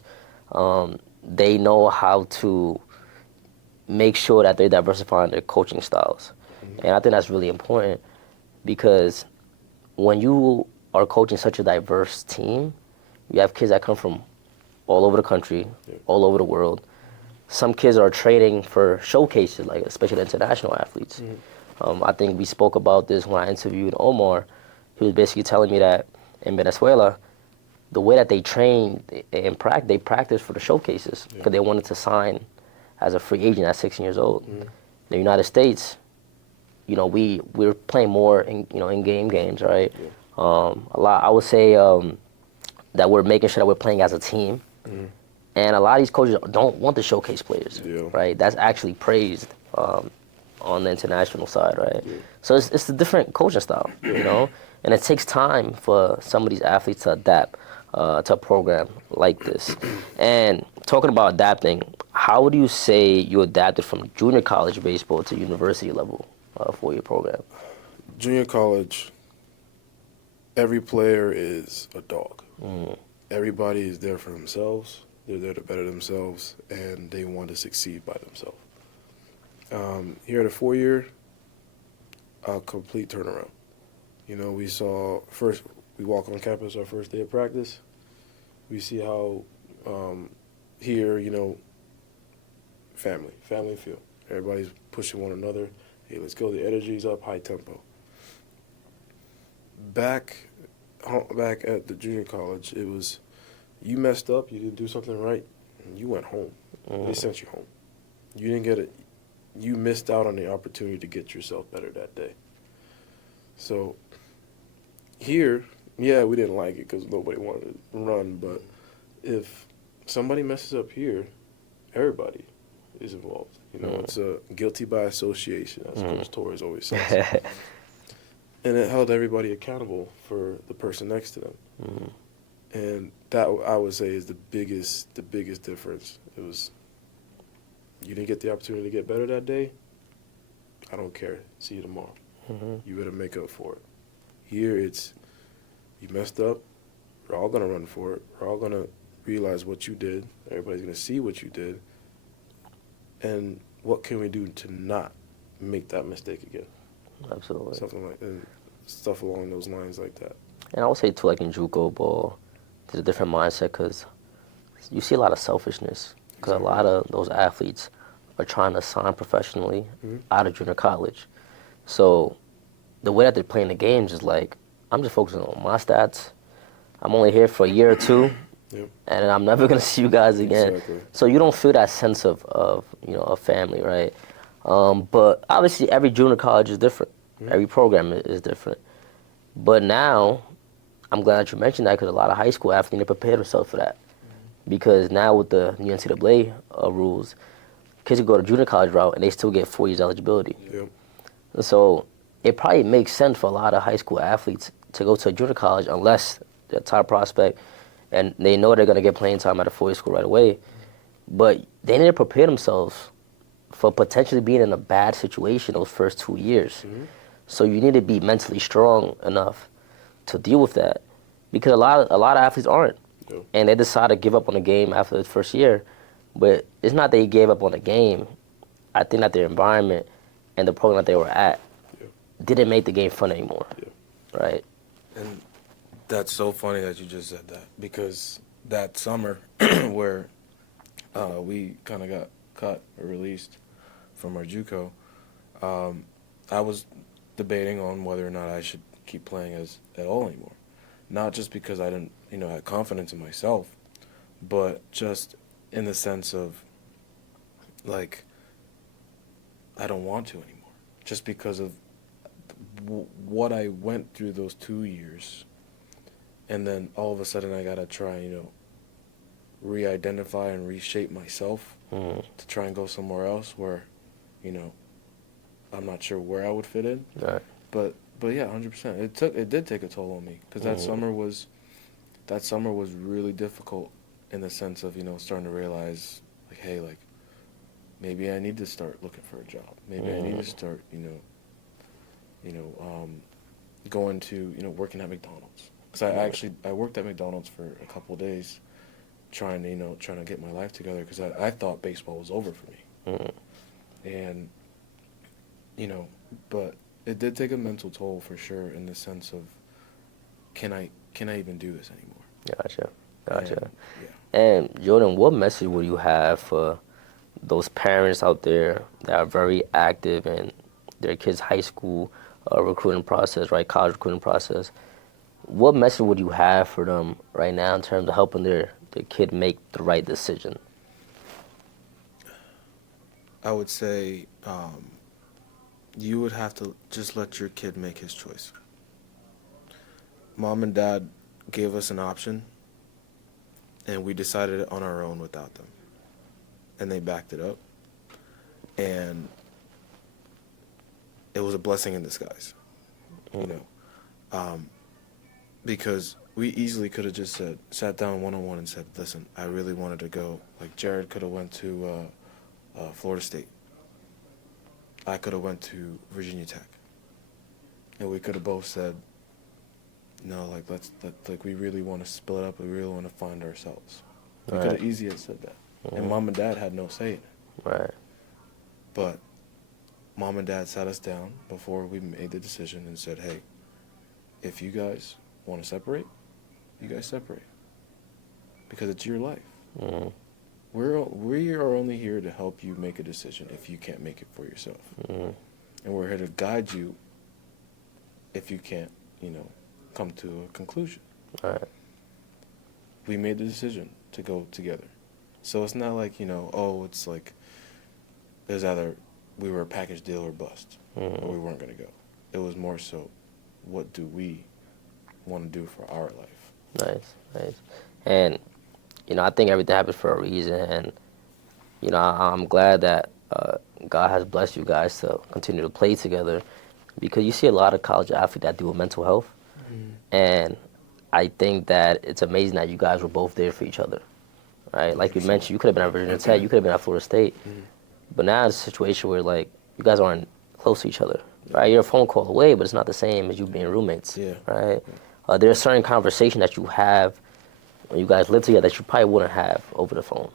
They know how to make sure that they're diversifying their coaching styles. And I think that's really important, because when you are coaching such a diverse team, You have kids that come from all over the country, Yeah. all over the world. Some kids are training for showcases, like especially the international athletes. I think we spoke about this when I interviewed Omar. He was basically telling me that in Venezuela, the way that they train and they practice for the showcases because they wanted to sign as a free agent at 16 years old. In the United States, you know, we're playing more in game games, right? A lot, I would say that we're making sure that we're playing as a team. And a lot of these coaches don't want to showcase players, right? That's actually praised on the international side, right? So it's a different coaching style, you know? And it takes time for some of these athletes to adapt to a program like this. And talking about adapting, how would you say you adapted from junior college baseball to university level for your program? Junior college, every player is a dog. Everybody is there for themselves. They're there to better themselves, and they want to succeed by themselves. Here at a 4-year, a complete turnaround. You know, we walk on campus our first day of practice. We see how here, you know, family feel. Everybody's pushing one another. Hey, let's go. The energy's up, high tempo. Back at the junior college, it was, you messed up, you didn't do something right, and you went home. They sent you home. You didn't get it. You missed out on the opportunity to get yourself better that day. So here, yeah, we didn't like it because nobody wanted to run, but if somebody messes up here, everybody is involved. You know, it's a guilty by association, as Coach Torres always says. And it held everybody accountable for the person next to them. And that, I would say, is the biggest difference. It was, you didn't get the opportunity to get better that day, I don't care. See you tomorrow. You better make up for it. Here it's, you messed up, we're all going to run for it. We're all going to realize what you did. Everybody's going to see what you did. And what can we do to not make that mistake again? Absolutely. Something like, and stuff along those lines like that. And I would say, too, like in JUCO ball, there's a different mindset because you see a lot of selfishness because a lot of those athletes are trying to sign professionally out of junior college. So the way that they're playing the games is like, I'm just focusing on my stats. I'm only here for a year or two, and I'm never going to see you guys again. Exactly. So you don't feel that sense of you know, a family, right? But obviously every junior college is different. Every program is different. But now, I'm glad that you mentioned that because a lot of high school athletes need to prepare themselves for that. Because now with the new NCAA rules, kids can go to junior college route and they still get 4 years eligibility. And so it probably makes sense for a lot of high school athletes to go to a junior college unless they're a top prospect and they know they're going to get playing time at a 4-year school right away. But they need to prepare themselves for potentially being in a bad situation those first 2 years. So you need to be mentally strong enough to deal with that, because a lot of athletes aren't, and they decide to give up on the game after the first year. But it's not that they gave up on the game. I think that their environment and the program that they were at didn't make the game fun anymore, right? And that's so funny that you just said that, because that summer where we kind of got cut or released from our JUCO, I was debating on whether or not I should keep playing at all anymore. Not just because I didn't, have confidence in myself, but just in the sense of, like, I don't want to anymore. Just because of what I went through those 2 years, and then all of a sudden I gotta try, re-identify and reshape myself to try and go somewhere else where, I'm not sure where I would fit in. Right. But yeah, 100%. It did take a toll on me, because that summer was really difficult in the sense of, starting to realize, like, hey, like, maybe I need to start looking for a job. Maybe I need to start, going to, working at McDonald's. Because I worked at McDonald's for a couple of days trying to get my life together, because I thought baseball was over for me. And, but it did take a mental toll for sure, in the sense of, can I even do this anymore? Gotcha. Gotcha. Yeah. And Jordan, what message would you have for those parents out there that are very active in their kids' high school recruiting process, right? College recruiting process. What message would you have for them right now in terms of helping their kid make the right decision? I would say you would have to just let your kid make his choice. Mom and dad gave us an option, and we decided it on our own without them. And they backed it up. And it was a blessing in disguise, you know. Because we easily could have just sat down one-on-one and said, listen, I really wanted to go. Like Jared could have went to Florida State. I could have went to Virginia Tech. And we could have both said, no, like we really want to split up. We really want to find ourselves. We could have easily said that. And Mom and Dad had no say in it. Right. But Mom and Dad sat us down before we made the decision and said, hey, if you guys want to separate, you guys separate. Because it's your life. Mm-hmm. We are only here to help you make a decision if you can't make it for yourself. Mm-hmm. And we're here to guide you if you can't, come to a conclusion. Right. We made the decision to go together. So it's not like, it's like there's either we were a package deal or bust, or we weren't going to go. It was more so, what do we want to do for our life? Nice. And, I think everything happens for a reason. And, I'm glad that God has blessed you guys to continue to play together, because you see a lot of college athletes that deal with mental health. Mm-hmm. And I think that it's amazing that you guys were both there for each other, right? Like you mentioned, you could have been at Virginia Tech, you could have been at Florida State. Mm-hmm. But now it's a situation where, like, you guys aren't close to each other, right? You're a phone call away, but it's not the same as you being roommates, right? There's certain conversation that you have when you guys live together that you probably wouldn't have over the phone,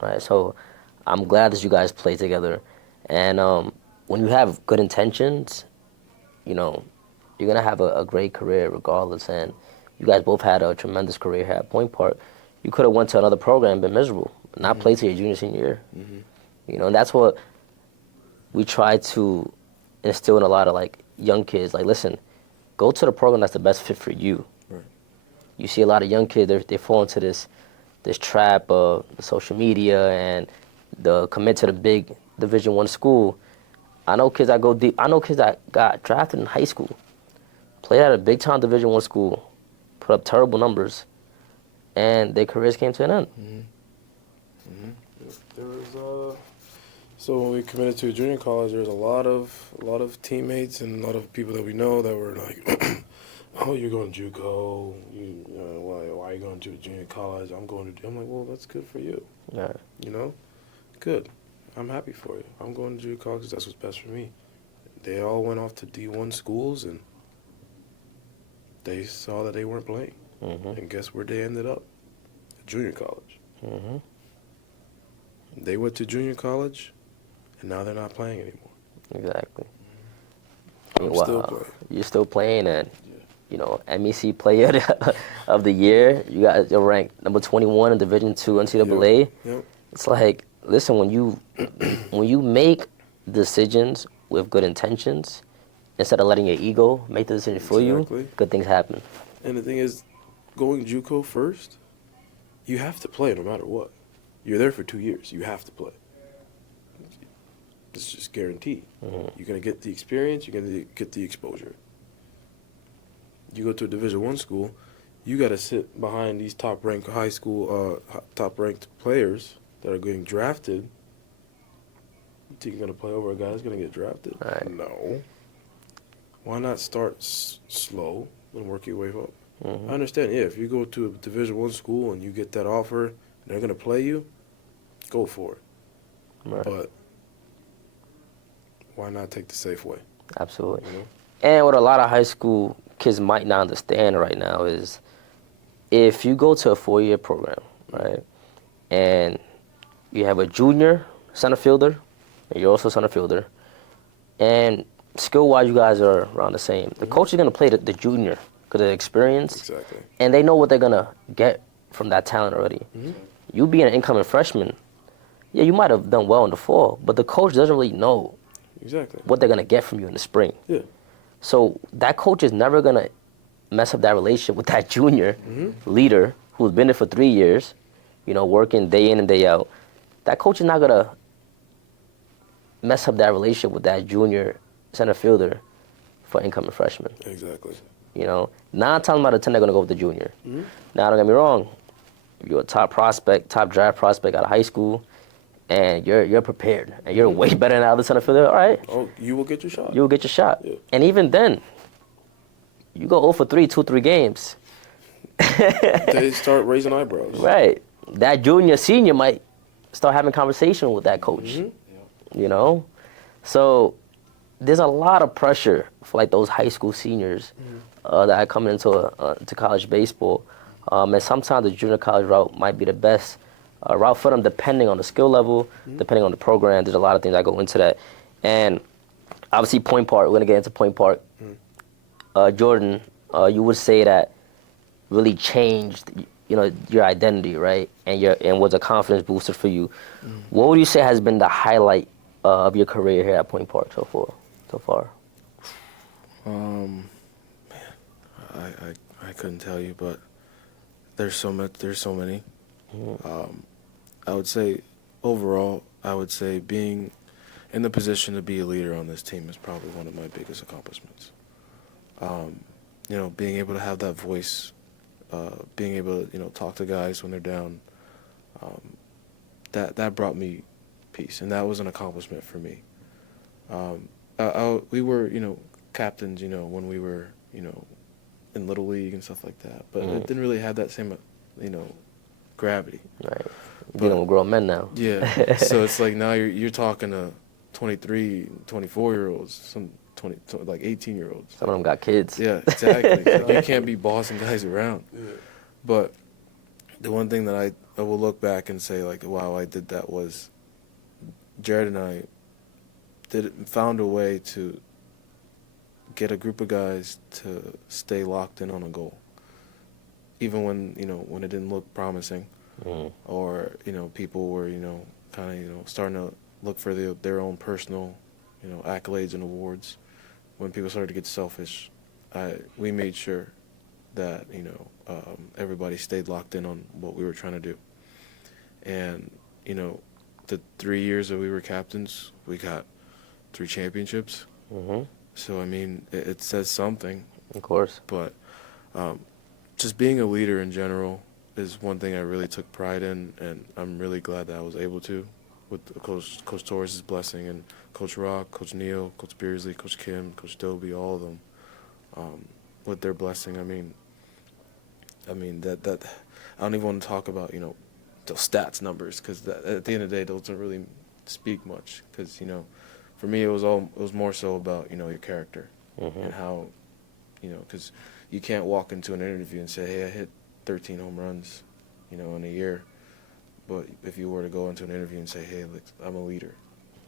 right? So I'm glad that you guys play together. And when you have good intentions, you're going to have a great career regardless. And you guys both had a tremendous career here at Point Park. You could have went to another program and been miserable, not play till your junior, senior year. Mm-hmm. And that's what we try to instill in a lot of, like, young kids. Like, listen, go to the program that's the best fit for you. Right. You see a lot of young kids, they fall into this trap of the social media and the commit to the big Division I school. I know kids that go deep. I know kids that got drafted in high school, played at a big-time Division I school, put up terrible numbers, and their careers came to an end. Mm-hmm. There was so when we committed to a junior college, there was a lot of teammates and a lot of people that we know that were like, "Oh, you're going to JUCO? Why are you going to a junior college? I'm going to." I'm like, "Well, that's good for you. Yeah. Good. I'm happy for you. I'm going to junior college because that's what's best for me." They all went off to D1 schools, and they saw that they weren't playing. Mm-hmm. And guess where they ended up? Junior college. Mm-hmm. They went to junior college, and now they're not playing anymore. Exactly. I'm still playing. You're still playing, and MEC Player of the Year. You guys are ranked number 21 in Division II NCAA. Yep. It's like, listen, when you make decisions with good intentions, instead of letting your ego make the decision for you, good things happen. And the thing is, going JUCO first, you have to play no matter what. You're there for 2 years. You have to play. It's just guaranteed. Mm-hmm. You're going to get the experience. You're going to get the exposure. You go to a Division I school, you got to sit behind these top-ranked high school, top-ranked players that are getting drafted. You think you're going to play over a guy that's going to get drafted? Right. No. Why not start slow and work your way up? Mm-hmm. I understand, if you go to a Division I school and you get that offer and they're going to play you, go for it. Right. But why not take the safe way? Absolutely. And what a lot of high school kids might not understand right now is if you go to a 4-year program, right, and you have a junior center fielder, and you're also a center fielder, and skill-wise you guys are around the same. The coach is going to play the junior because of the experience. Exactly. And they know what they're going to get from that talent already. You being an incoming freshman, yeah, you might have done well in the fall, but the coach doesn't really know what they're gonna get from you in the spring. Yeah. So that coach is never gonna mess up that relationship with that junior leader who's been there for 3 years, you know, working day in and day out. That coach is not gonna mess up that relationship with that junior center fielder for incoming freshman. Exactly. You know, 9 times out of 10 they're gonna go with the junior. Now, don't get me wrong, if you're a top prospect, top draft prospect out of high school, and you're prepared and you're way better than the other center fielder, all right. Oh, you will get your shot. You will get your shot. Yeah. And even then, you go 0 for 3, 2-3 games. They start raising eyebrows. Right. That junior, senior might start having conversation with that coach. You know? So there's a lot of pressure for like those high school seniors that are coming into to college baseball. And sometimes the junior college route might be the best route for them, depending on the skill level, depending on the program. There's a lot of things that go into that. And obviously, Point Park, we're going to get into Point Park. Jordan, you would say that really changed, you know, your identity, right? And was a confidence booster for you. What would you say has been the highlight of your career here at Point Park so far? Man, I couldn't tell you, but there's so much. There's so many. I would say overall, being in the position to be a leader on this team is probably one of my biggest accomplishments. You know, being able to have that voice, being able to, you know, talk to guys when they're down, that brought me peace, and that was an accomplishment for me. We were, you know, captains, you know, when we were, you know, in Little League and stuff like that, but it didn't really have that same, you know, gravity. Right. Dealing with grown men now. Yeah. So it's like now you're talking to 23, 24-year-olds, some 18-year-olds. Some of them got kids. Yeah, exactly. Like, you can't be bossing guys around. Yeah. But the one thing that I will look back and say, like, wow, I did that was Jared and I found a way to get a group of guys to stay locked in on a goal. Even when, you know, when it didn't look promising, or, you know, people were, you know, kind of, you know, starting to look for their own personal, you know, accolades and awards. When people started to get selfish, we made sure that, you know, everybody stayed locked in on what we were trying to do. And, you know, the 3 years that we were captains, we got 3 championships. So, I mean, it says something. Of course. But just being a leader in general is one thing I really took pride in, and I'm really glad that I was able to, with Coach Torres' blessing, and Coach Rock, Coach Neal, Coach Beersley, Coach Kim, Coach Dobie, all of them, with their blessing. I mean that I don't even want to talk about, you know, those stats numbers, because at the end of the day, those don't really speak much. Because, you know, for me, it was more so about, you know, your character and how, you know, because you can't walk into an interview and say, hey, I hit 13 home runs, you know, in a year. But if you were to go into an interview and say, hey, look, I'm a leader,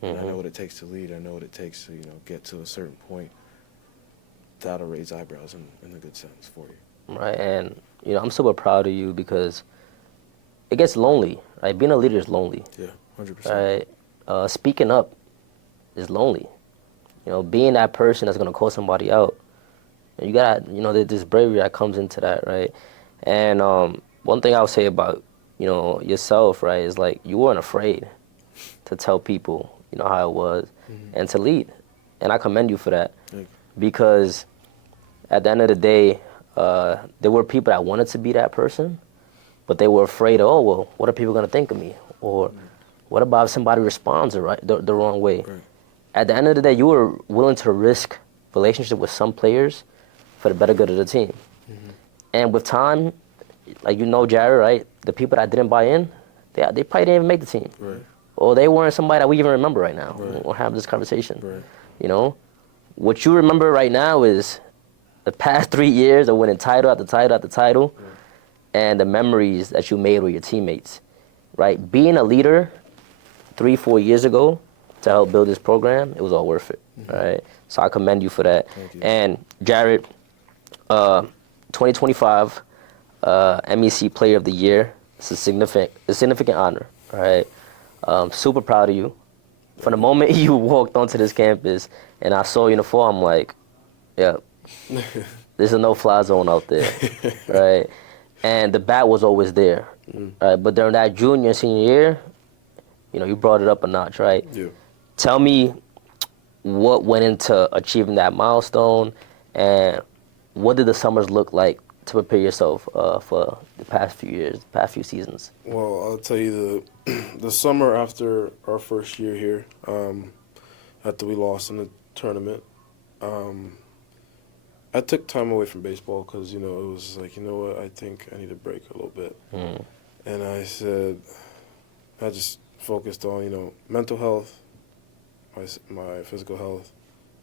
and I know what it takes to lead, I know what it takes to, you know, get to a certain point, that'll raise eyebrows in a good sense for you. Right, and, you know, I'm super proud of you because it gets lonely, right? Being a leader is lonely. Yeah, 100%. Right? Speaking up is lonely. You know, being that person that's going to call somebody out, you got, you know, there's this bravery that comes into that, right? And one thing I'll say about, you know, yourself, right, is like you weren't afraid to tell people, you know, how it was and to lead. And I commend you for that. Because at the end of the day, there were people that wanted to be that person, but they were afraid, oh, well, what are people going to think of me? Or what about if somebody responds the wrong way? Right. At the end of the day, you were willing to risk relationship with some players for the better good of the team. And with time, like, you know, Jared, right, the people that didn't buy in, they probably didn't even make the team. Right. Or they weren't somebody that we even remember right now. Right. We'll have this conversation. Right. You know? What you remember right now is the past 3 years of winning title after title after title, and the memories that you made with your teammates, right? Being a leader 3-4 years ago to help build this program, it was all worth it, right? So I commend you for that. Thank you. And Jared, 2025, MEC Player of the Year. It's a significant honor, right? Super proud of you. From the moment you walked onto this campus and I saw you in the fall, I'm like, yeah, there's a no-fly zone out there, right? And the bat was always there, right? But during that junior and senior year, you brought it up a notch, right? Yeah. Tell me what went into achieving that milestone, and what did the summers look like to prepare yourself for the past few years, past few seasons? Well, I'll tell you the summer after our first year here, after we lost in the tournament, I took time away from baseball because, it was like, what, I think I need a break a little bit. And I said, I just focused on, mental health, my physical health,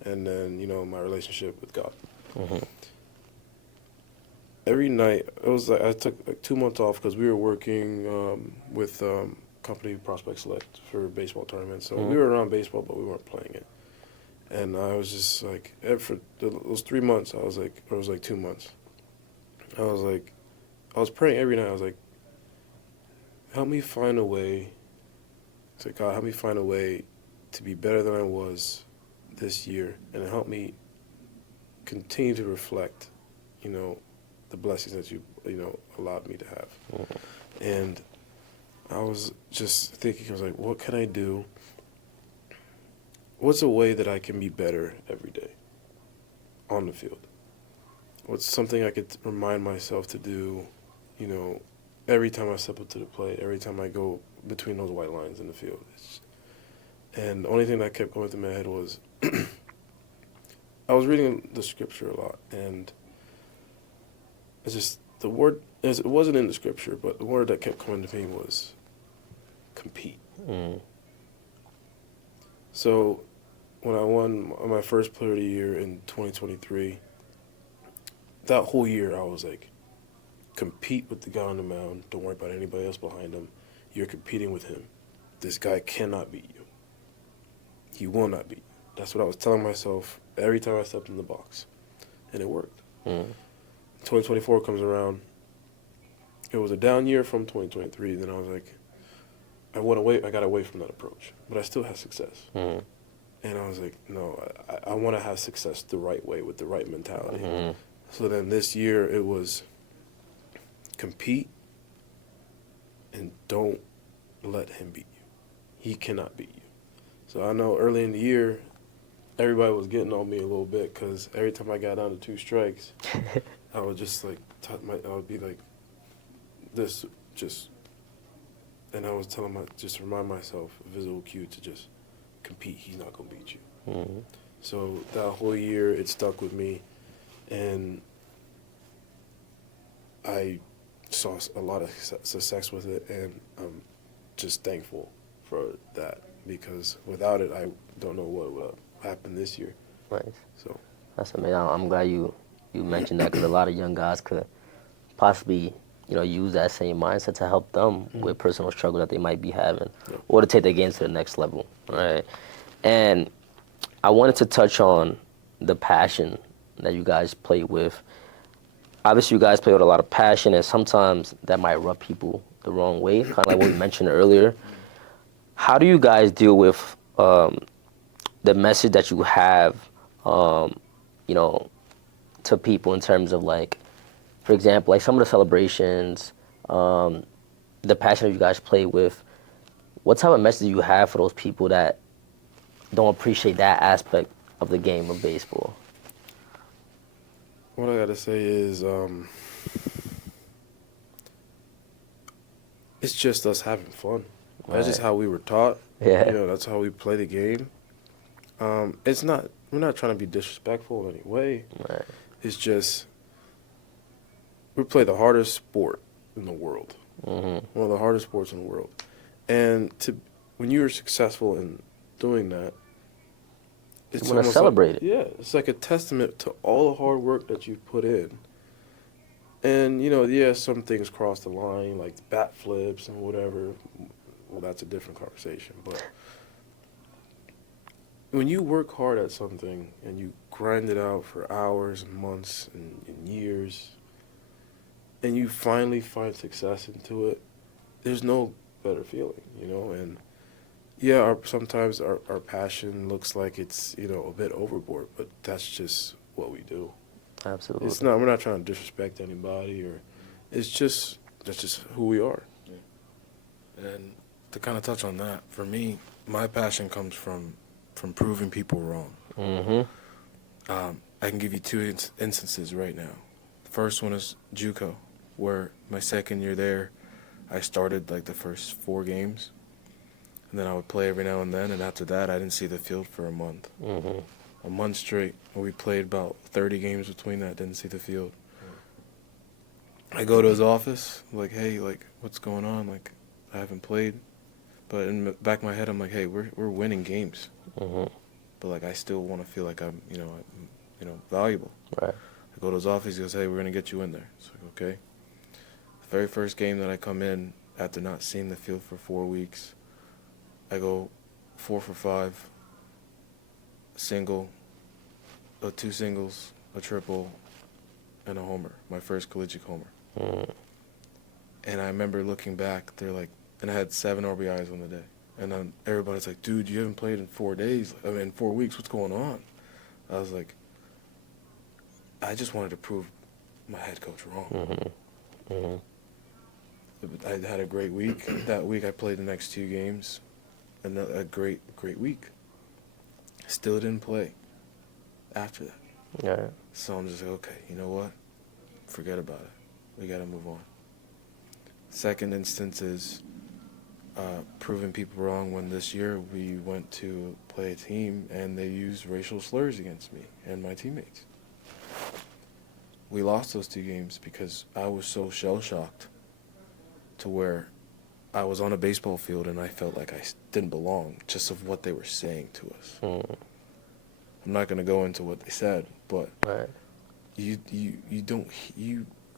and then, my relationship with God. Every night, it was like I took like 2 months off because we were working with company Prospect Select for baseball tournaments. So we were around baseball, but we weren't playing it. And I was just like, for those 3 months, or it was like 2 months, I was praying every night. I was like, help me find a way, God, help me find a way to be better than I was this year, and help me continue to reflect, the blessings that you allowed me to have. And I was just thinking, I was like, what can I do? What's a way that I can be better every day on the field? What's something I could remind myself to do, every time I step up to the plate, every time I go between those white lines in the field? And the only thing that kept going through my head was, I was reading the scripture a lot, and it's just the word, it wasn't in the scripture, but the word that kept coming to me was compete. So when I won my first Player of the Year in 2023, that whole year I was like, compete with the guy on the mound. Don't worry about anybody else behind him. You're competing with him. This guy cannot beat you. He will not beat you. That's what I was telling myself every time I stepped in the box. And it worked. 2024 comes around. It was a down year from 2023. Then I was like, I got away from that approach. But I still had success. And I was like, no, I want to have success the right way with the right mentality. So then this year it was compete and don't let him beat you. He cannot beat you. So I know early in the year, everybody was getting on me a little bit because every time I got down to 2 strikes, I would just like, I would be like, this just, and I was telling just remind myself, a visual cue to just compete. He's not going to beat you. So that whole year, it stuck with me, and I saw a lot of success with it, and I'm just thankful for that, because without it, I don't know what would have happened this year. Nice. So That's amazing. I'm glad you mentioned that, because a lot of young guys could possibly use that same mindset to help them with personal struggle that they might be having, or to take their game to the next level, right? And I wanted to touch on the passion that you guys play with. Obviously, you guys play with a lot of passion, and sometimes that might rub people the wrong way, kind of like what we mentioned earlier. How do you guys deal with the message that you have, to people in terms of, like, for example, like some of the celebrations, the passion that you guys play with? What type of message do you have for those people that don't appreciate that aspect of the game of baseball? what I got to say is, it's just us having fun. That's just how we were taught. Yeah. That's how we play the game. We're not trying to be disrespectful in any way. Right. It's just, we play the hardest sport in the world. One of the hardest sports in the world. And when you're successful in doing that, it's You want to almost celebrate it. Yeah, it's like a testament to all the hard work that you've put in. And, some things cross the line, like bat flips and whatever. Well, that's a different conversation. But when you work hard at something and you grind it out for hours and months and years, and you finally find success into it, there's no better feeling, you know. And yeah, sometimes our passion looks like it's, you know, a bit overboard, but that's just what we do. Absolutely. It's not. We're not trying to disrespect anybody, or it's just that's just who we are. And to kind of touch on that, for me, my passion comes from proving people wrong. Mm-hmm. I can give you two instances right now. The first one is JUCO, where my second year there, I started like the first 4 games, and then I would play every now and then, and after that, I didn't see the field for a month. Mm-hmm. A month straight. We played about 30 games between that, didn't see the field. I go to his office, like, hey, like, what's going on? Like, I haven't played. But in the back of my head, I'm like, hey, we're winning games. Mm-hmm. But, like, I still want to feel like I'm valuable. Right. I go to his office, he goes, hey, we're going to get you in there. It's like, okay. The very first game that I come in, after not seeing the field for 4 weeks, I go 4 for 5, single, 2 singles, a triple, and a homer, my first collegiate homer. Mm. And I remember looking back, they're like, and I had 7 RBIs on the day. And then everybody's like, dude, you haven't played in 4 days. 4 weeks, what's going on? I was like, I just wanted to prove my head coach wrong. Mm-hmm. Mm-hmm. I had a great week. That week I played the next 2 games, and a great week. Still didn't play after that. Yeah. So I'm just like, okay, you know what? Forget about it. We got to move on. Second instance is proving people wrong when this year we went to play a team and they used racial slurs against me and my teammates. We lost those 2 games because I was so shell-shocked to where I was on a baseball field and I felt like I didn't belong just of what they were saying to us. Mm. I'm not going to go into what they said, but Right. you don't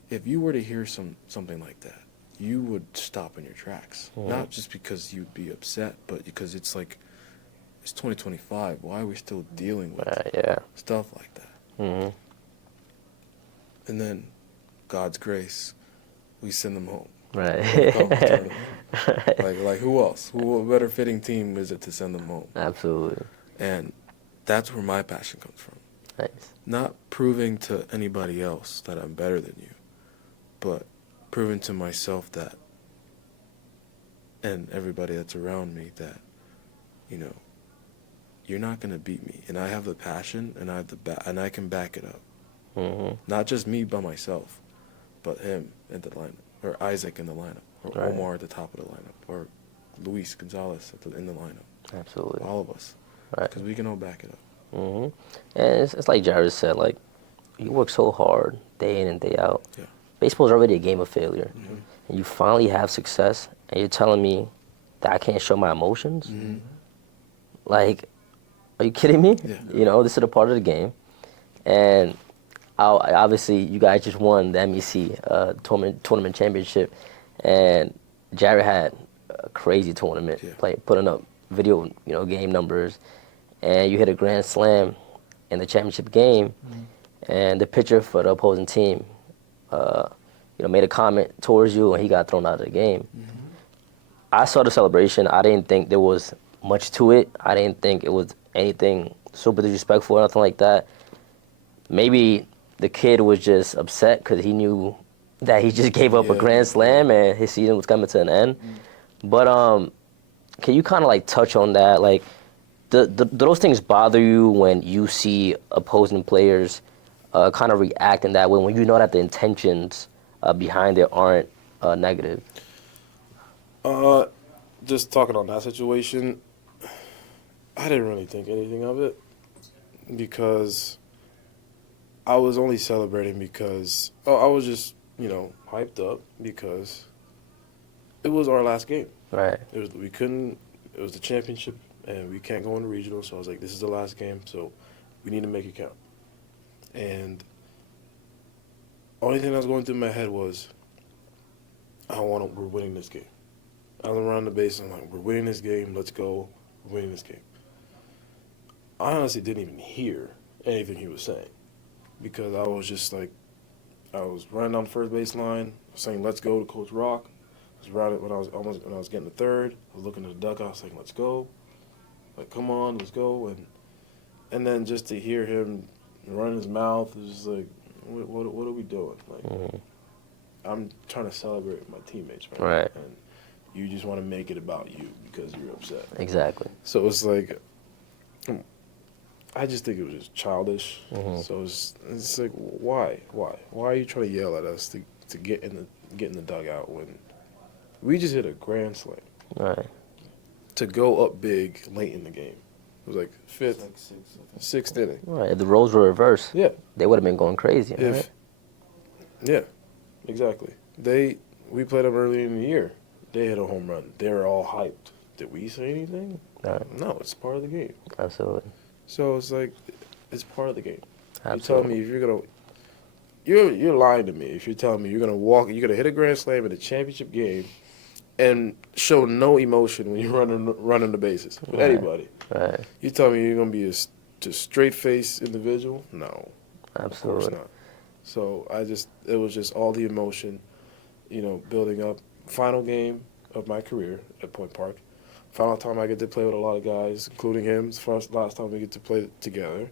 if you were to hear something like that, you would stop in your tracks. Mm. Not just because you'd be upset, but because it's like it's 2025. Why are we still dealing with Yeah. stuff like that? Mm-hmm. And then, God's grace, we send them home. Right. Like who else? What better fitting team is it to send them home? Absolutely. And that's where my passion comes from. Nice. Not proving to anybody else that I'm better than you, but proving to myself that, and everybody that's around me, that, you're not going to beat me. And I have the passion, and and I can back it up. Mm-hmm. Not just me by myself, but him in the lineup, or Isaac in the lineup, or Right. Omar at the top of the lineup, or Luis Gonzalez in the lineup. Absolutely. All of us. Right. Because we can all back it up. Mm-hmm. And it's like Jared said, like, you work so hard day in and day out. Yeah. Baseball's already a game of failure. Mm-hmm. And you finally have success, and you're telling me that I can't show my emotions? Mm-hmm. Like, are you kidding me? Yeah. This is a part of the game. And obviously, you guys just won the MEC tournament championship, and Jared had a crazy tournament, putting up video, game numbers, and you hit a grand slam in the championship game, and the pitcher for the opposing team, made a comment towards you, and he got thrown out of the game. Mm-hmm. I saw the celebration. I didn't think there was much to it. I didn't think it was anything super disrespectful or nothing like that. Maybe the kid was just upset because he knew that he just gave up a grand slam and his season was coming to an end. But can you kind of like touch on that? Like, do those things bother you when you see opposing players kind of react in that way when you know that the intentions behind it aren't negative? Just talking on that situation, I didn't really think anything of it because I was only celebrating because I was just hyped up because it was our last game. Right. It was the championship and we can't go into regional, so I was like, this is the last game, so we need to make it count. And only thing that was going through my head was, we're winning this game. I was around the base, I'm like, we're winning this game, let's go, we're winning this game. I honestly didn't even hear anything he was saying because I was just like, I was running down the first baseline, saying "Let's go" to Coach Rock. I was running when I was getting the third. I was looking at the dugout, saying "Let's go," like "Come on, let's go," and then just to hear him run his mouth, it was just like, what are we doing? Like, I'm trying to celebrate my teammates, Right. And you just want to make it about you because you're upset. Exactly. So it's like, I just think it was just childish. So it's like, why are you trying to yell at us to get in the dugout when we just hit a grand slam Right. to go up big late in the game? It was like sixth inning. Right. If the roles were reversed, Yeah. they would have been going crazy. Right? Yeah, exactly. We played them early in the year. They hit a home run. They were all hyped. Did we say anything? Right. No, it's part of the game. Absolutely. So it's like, it's part of the game. Absolutely. You tell me if you're gonna, you're lying to me if you're telling me you're gonna hit a grand slam in a championship game, and show no emotion when you're running the bases with Right. anybody. Right. You tell me you're gonna be a just straight faced individual? No, Absolutely. of course not. So it was just all the emotion, building up. Final game of my career at Point Park. Final time I get to play with a lot of guys, including him. It's the last time we get to play together.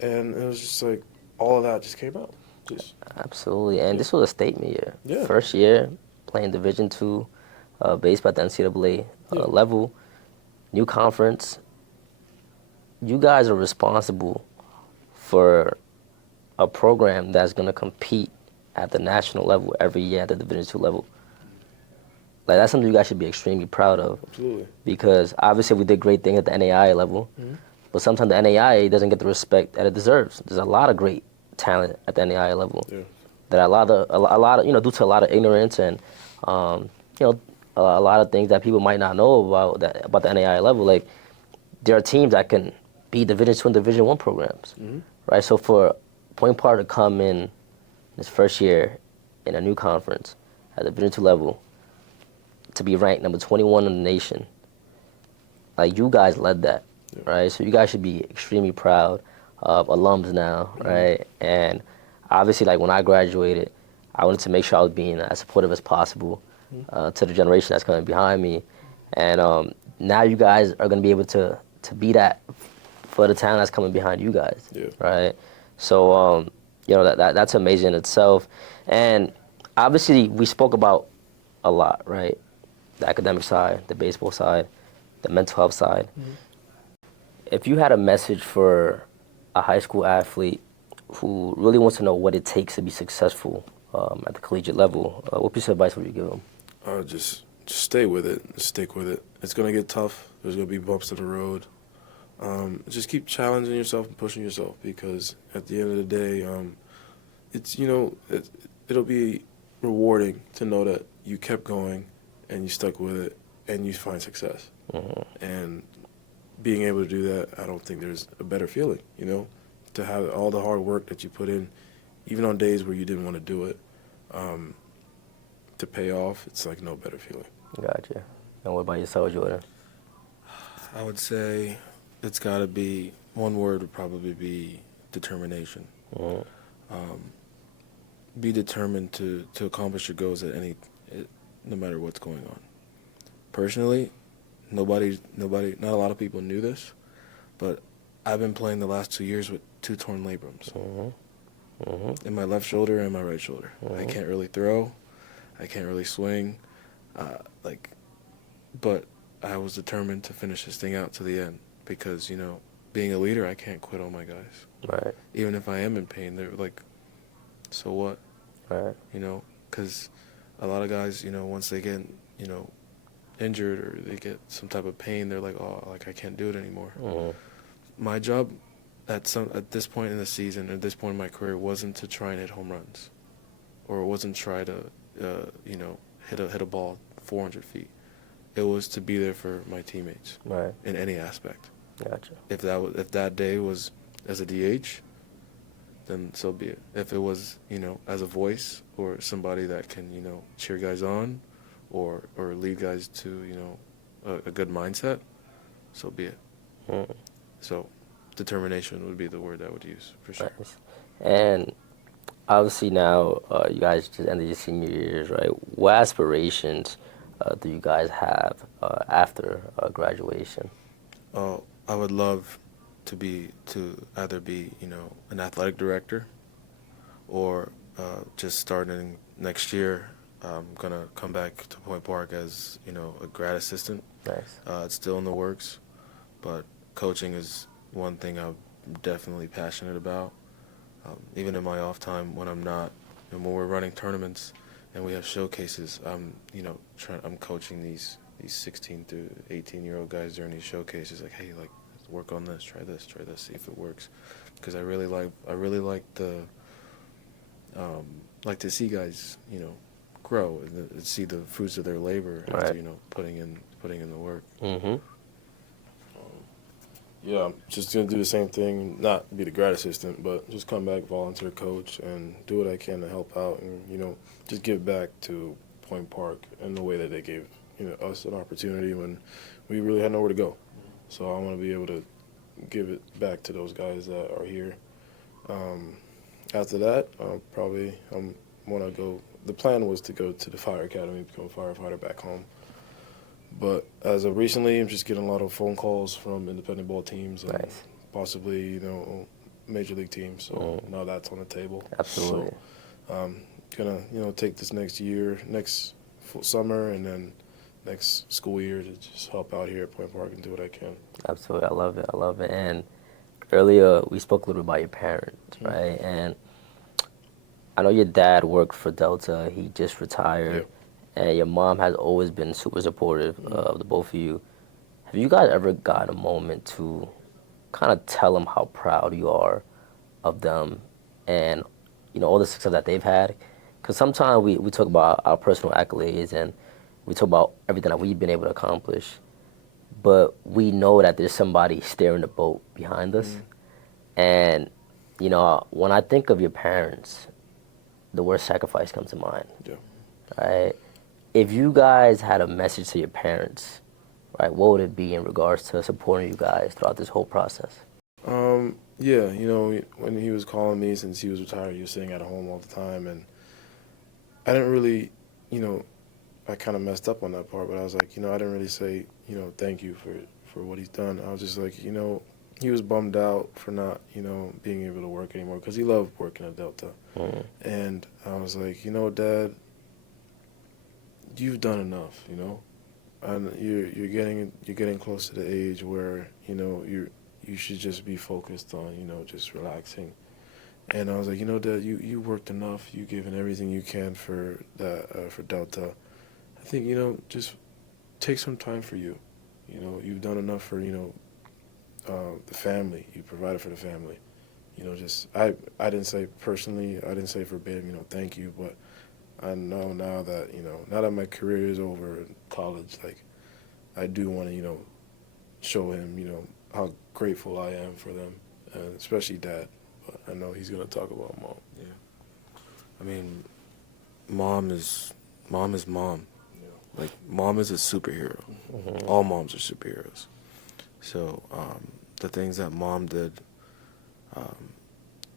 And it was just like, all of that just came out. Absolutely. And this was a statement year. Yeah. First year playing Division II baseball at the NCAA level, new conference. You guys are responsible for a program that's going to compete at the national level every year at the Division II level. Like, that's something you guys should be extremely proud of. Absolutely. Because obviously we did great things at the NAIA level, but sometimes the NAIA doesn't get the respect that it deserves. There's a lot of great talent at the NAIA level. Yeah. That a lot of due to a lot of ignorance and a lot of things that people might not know about the NAIA level. Like, there are teams that can be Division II and Division I programs, right? So for Point Park to come in his first year in a new conference at the Division II level, to be ranked number 21 in the nation, like, you guys led that, right? So you guys should be extremely proud of alums now, right? And obviously, like, when I graduated, I wanted to make sure I was being as supportive as possible to the generation that's coming behind me. And now you guys are going to be able to be that for the talent that's coming behind you guys, right? So, that's amazing in itself. And obviously, we spoke about a lot, right? The academic side, the baseball side, the mental health side. If you had a message for a high school athlete who really wants to know what it takes to be successful at the collegiate level, what piece of advice would you give them? Just stay with it. Stick with it. It's going to get tough. There's going to be bumps in the road. Just keep challenging yourself and pushing yourself, because at the end of the day, it'll be rewarding to know that you kept going and you stuck with it and you find success. And being able to do that, I don't think there's a better feeling, to have all the hard work that you put in, even on days where you didn't want to do it, to pay off. It's like no better feeling. Gotcha. And what about yourself, Jordan? I would say it's got to be, one word would probably be determination. Be determined to accomplish your goals no matter what's going on. Personally, not a lot of people knew this, but I've been playing the last 2 years with 2 torn labrums in my left shoulder and my right shoulder. I can't really throw, I can't really swing, but I was determined to finish this thing out to the end, because being a leader, I can't quit on my guys. Right. Even if I am in pain, they're like, so what? Right. Because a lot of guys, once they get, injured or they get some type of pain, they're like, oh, I can't do it anymore. My job at this point in the season, at this point in my career, wasn't to try and hit home runs, or it wasn't try to, hit a ball 400 feet. It was to be there for my teammates, Right. in any aspect. Gotcha. If that day was as a DH, then so be it. If it was, as a voice or somebody that can, cheer guys on, or lead guys to, a good mindset, so be it. So determination would be the word I would use, for sure. Nice. And Obviously now you guys just ended your senior years, right? What aspirations do you guys have after graduation? I would love to either be, an athletic director, or just starting next year, I'm gonna come back to Point Park as, a grad assistant. Nice. It's still in the works, but coaching is one thing I'm definitely passionate about. Even in my off time, when I'm not, when we're running tournaments and we have showcases, I'm coaching these 16 to 18-year-old guys during these showcases. Like, hey, like, work on this, try this, see if it works, because I really like to see guys, grow and see the fruits of their labor after, putting in the work. Mm-hmm. Yeah, I'm just going to do the same thing, not be the grad assistant, but just come back, volunteer coach, and do what I can to help out and, just give back to Point Park in the way that they gave, us an opportunity when we really had nowhere to go. So I want to be able to give it back to those guys that are here. After that, the plan was to go to the fire academy, become a firefighter back home. But as of recently, I'm just getting a lot of phone calls from independent ball teams and Nice. possibly, major league teams. So now that's on the table. Absolutely. So gonna, take this next summer, and then next school year to just help out here at Point Park and do what I can. Absolutely. I love it. And earlier we spoke a little bit about your parents, Mm-hmm. right? And I know your dad worked for Delta. He just retired. Yeah. And your mom has always been super supportive of the both of you. Have you guys ever got a moment to kind of tell them how proud you are of them and, all the success that they've had? Because sometimes we talk about our personal accolades and we talk about everything that we've been able to accomplish, but we know that there's somebody steering the boat behind us. And, when I think of your parents, the word sacrifice comes to mind. Yeah. Right? If you guys had a message to your parents, right, what would it be in regards to supporting you guys throughout this whole process? Yeah, when he was calling me, since he was retired, he was sitting at home all the time, and I didn't really, I kind of messed up on that part, but I was like, I didn't really say, thank you for what he's done. I was just like, he was bummed out for not, being able to work anymore, because he loved working at Delta. And I was like, Dad, you've done enough, and you're getting close to the age where, you should just be focused on, just relaxing. And I was like, Dad, you worked enough. You've given everything you can for Delta. I think, just take some time for you. You've done enough for, the family. You provided for the family. I didn't say personally, I didn't say verbatim, thank you, but I know now that, now that my career is over in college, like, I do want to, show him, how grateful I am for them, and especially Dad. But I know he's going to talk about Mom. Yeah. I mean, mom is mom. Yeah. Like, mom is a superhero. All moms are superheroes. So the things that mom did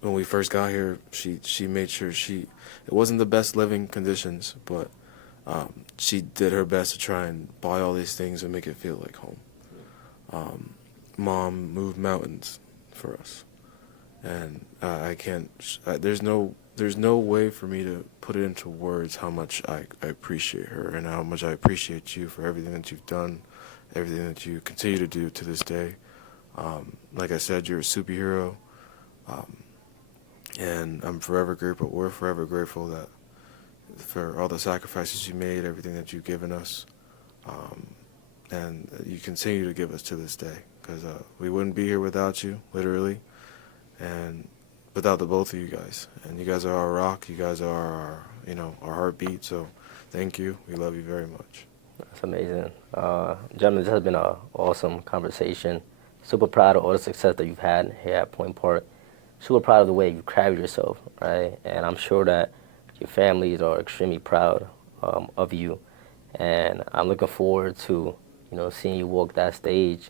when we first got here, she made sure it wasn't the best living conditions, but she did her best to try and buy all these things and make it feel like home. Mom moved mountains for us, and I can't. There's no way for me to put it into words how much I appreciate her and how much I appreciate you for everything that you've done, everything that you continue to do to this day. Like I said, you're a superhero, and I'm forever grateful. We're forever grateful for all the sacrifices you made, everything that you've given us, and you continue to give us to this day. Because we wouldn't be here without you, literally, and without the both of you guys. And you guys are our rock. You guys are our heartbeat. So thank you. We love you very much. That's amazing. Gentlemen, this has been an awesome conversation. Super proud of all the success that you've had here at Point Park. Super proud of the way you carried yourself, right? And I'm sure that your families are extremely proud of you. And I'm looking forward to, seeing you walk that stage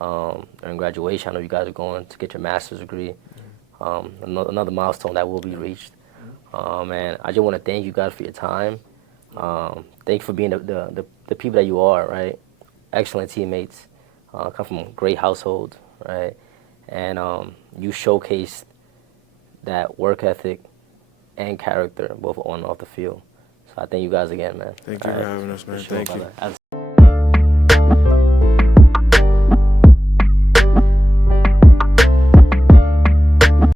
during graduation. I know you guys are going to get your master's degree. Another milestone that will be reached. And I just want to thank you guys for your time. Thank you for being the people that you are, right? Excellent teammates, come from a great household, right? And you showcased that work ethic and character both on and off the field. So I thank you guys again, man. Thank you for having us, man. For sure, Thank you. brother.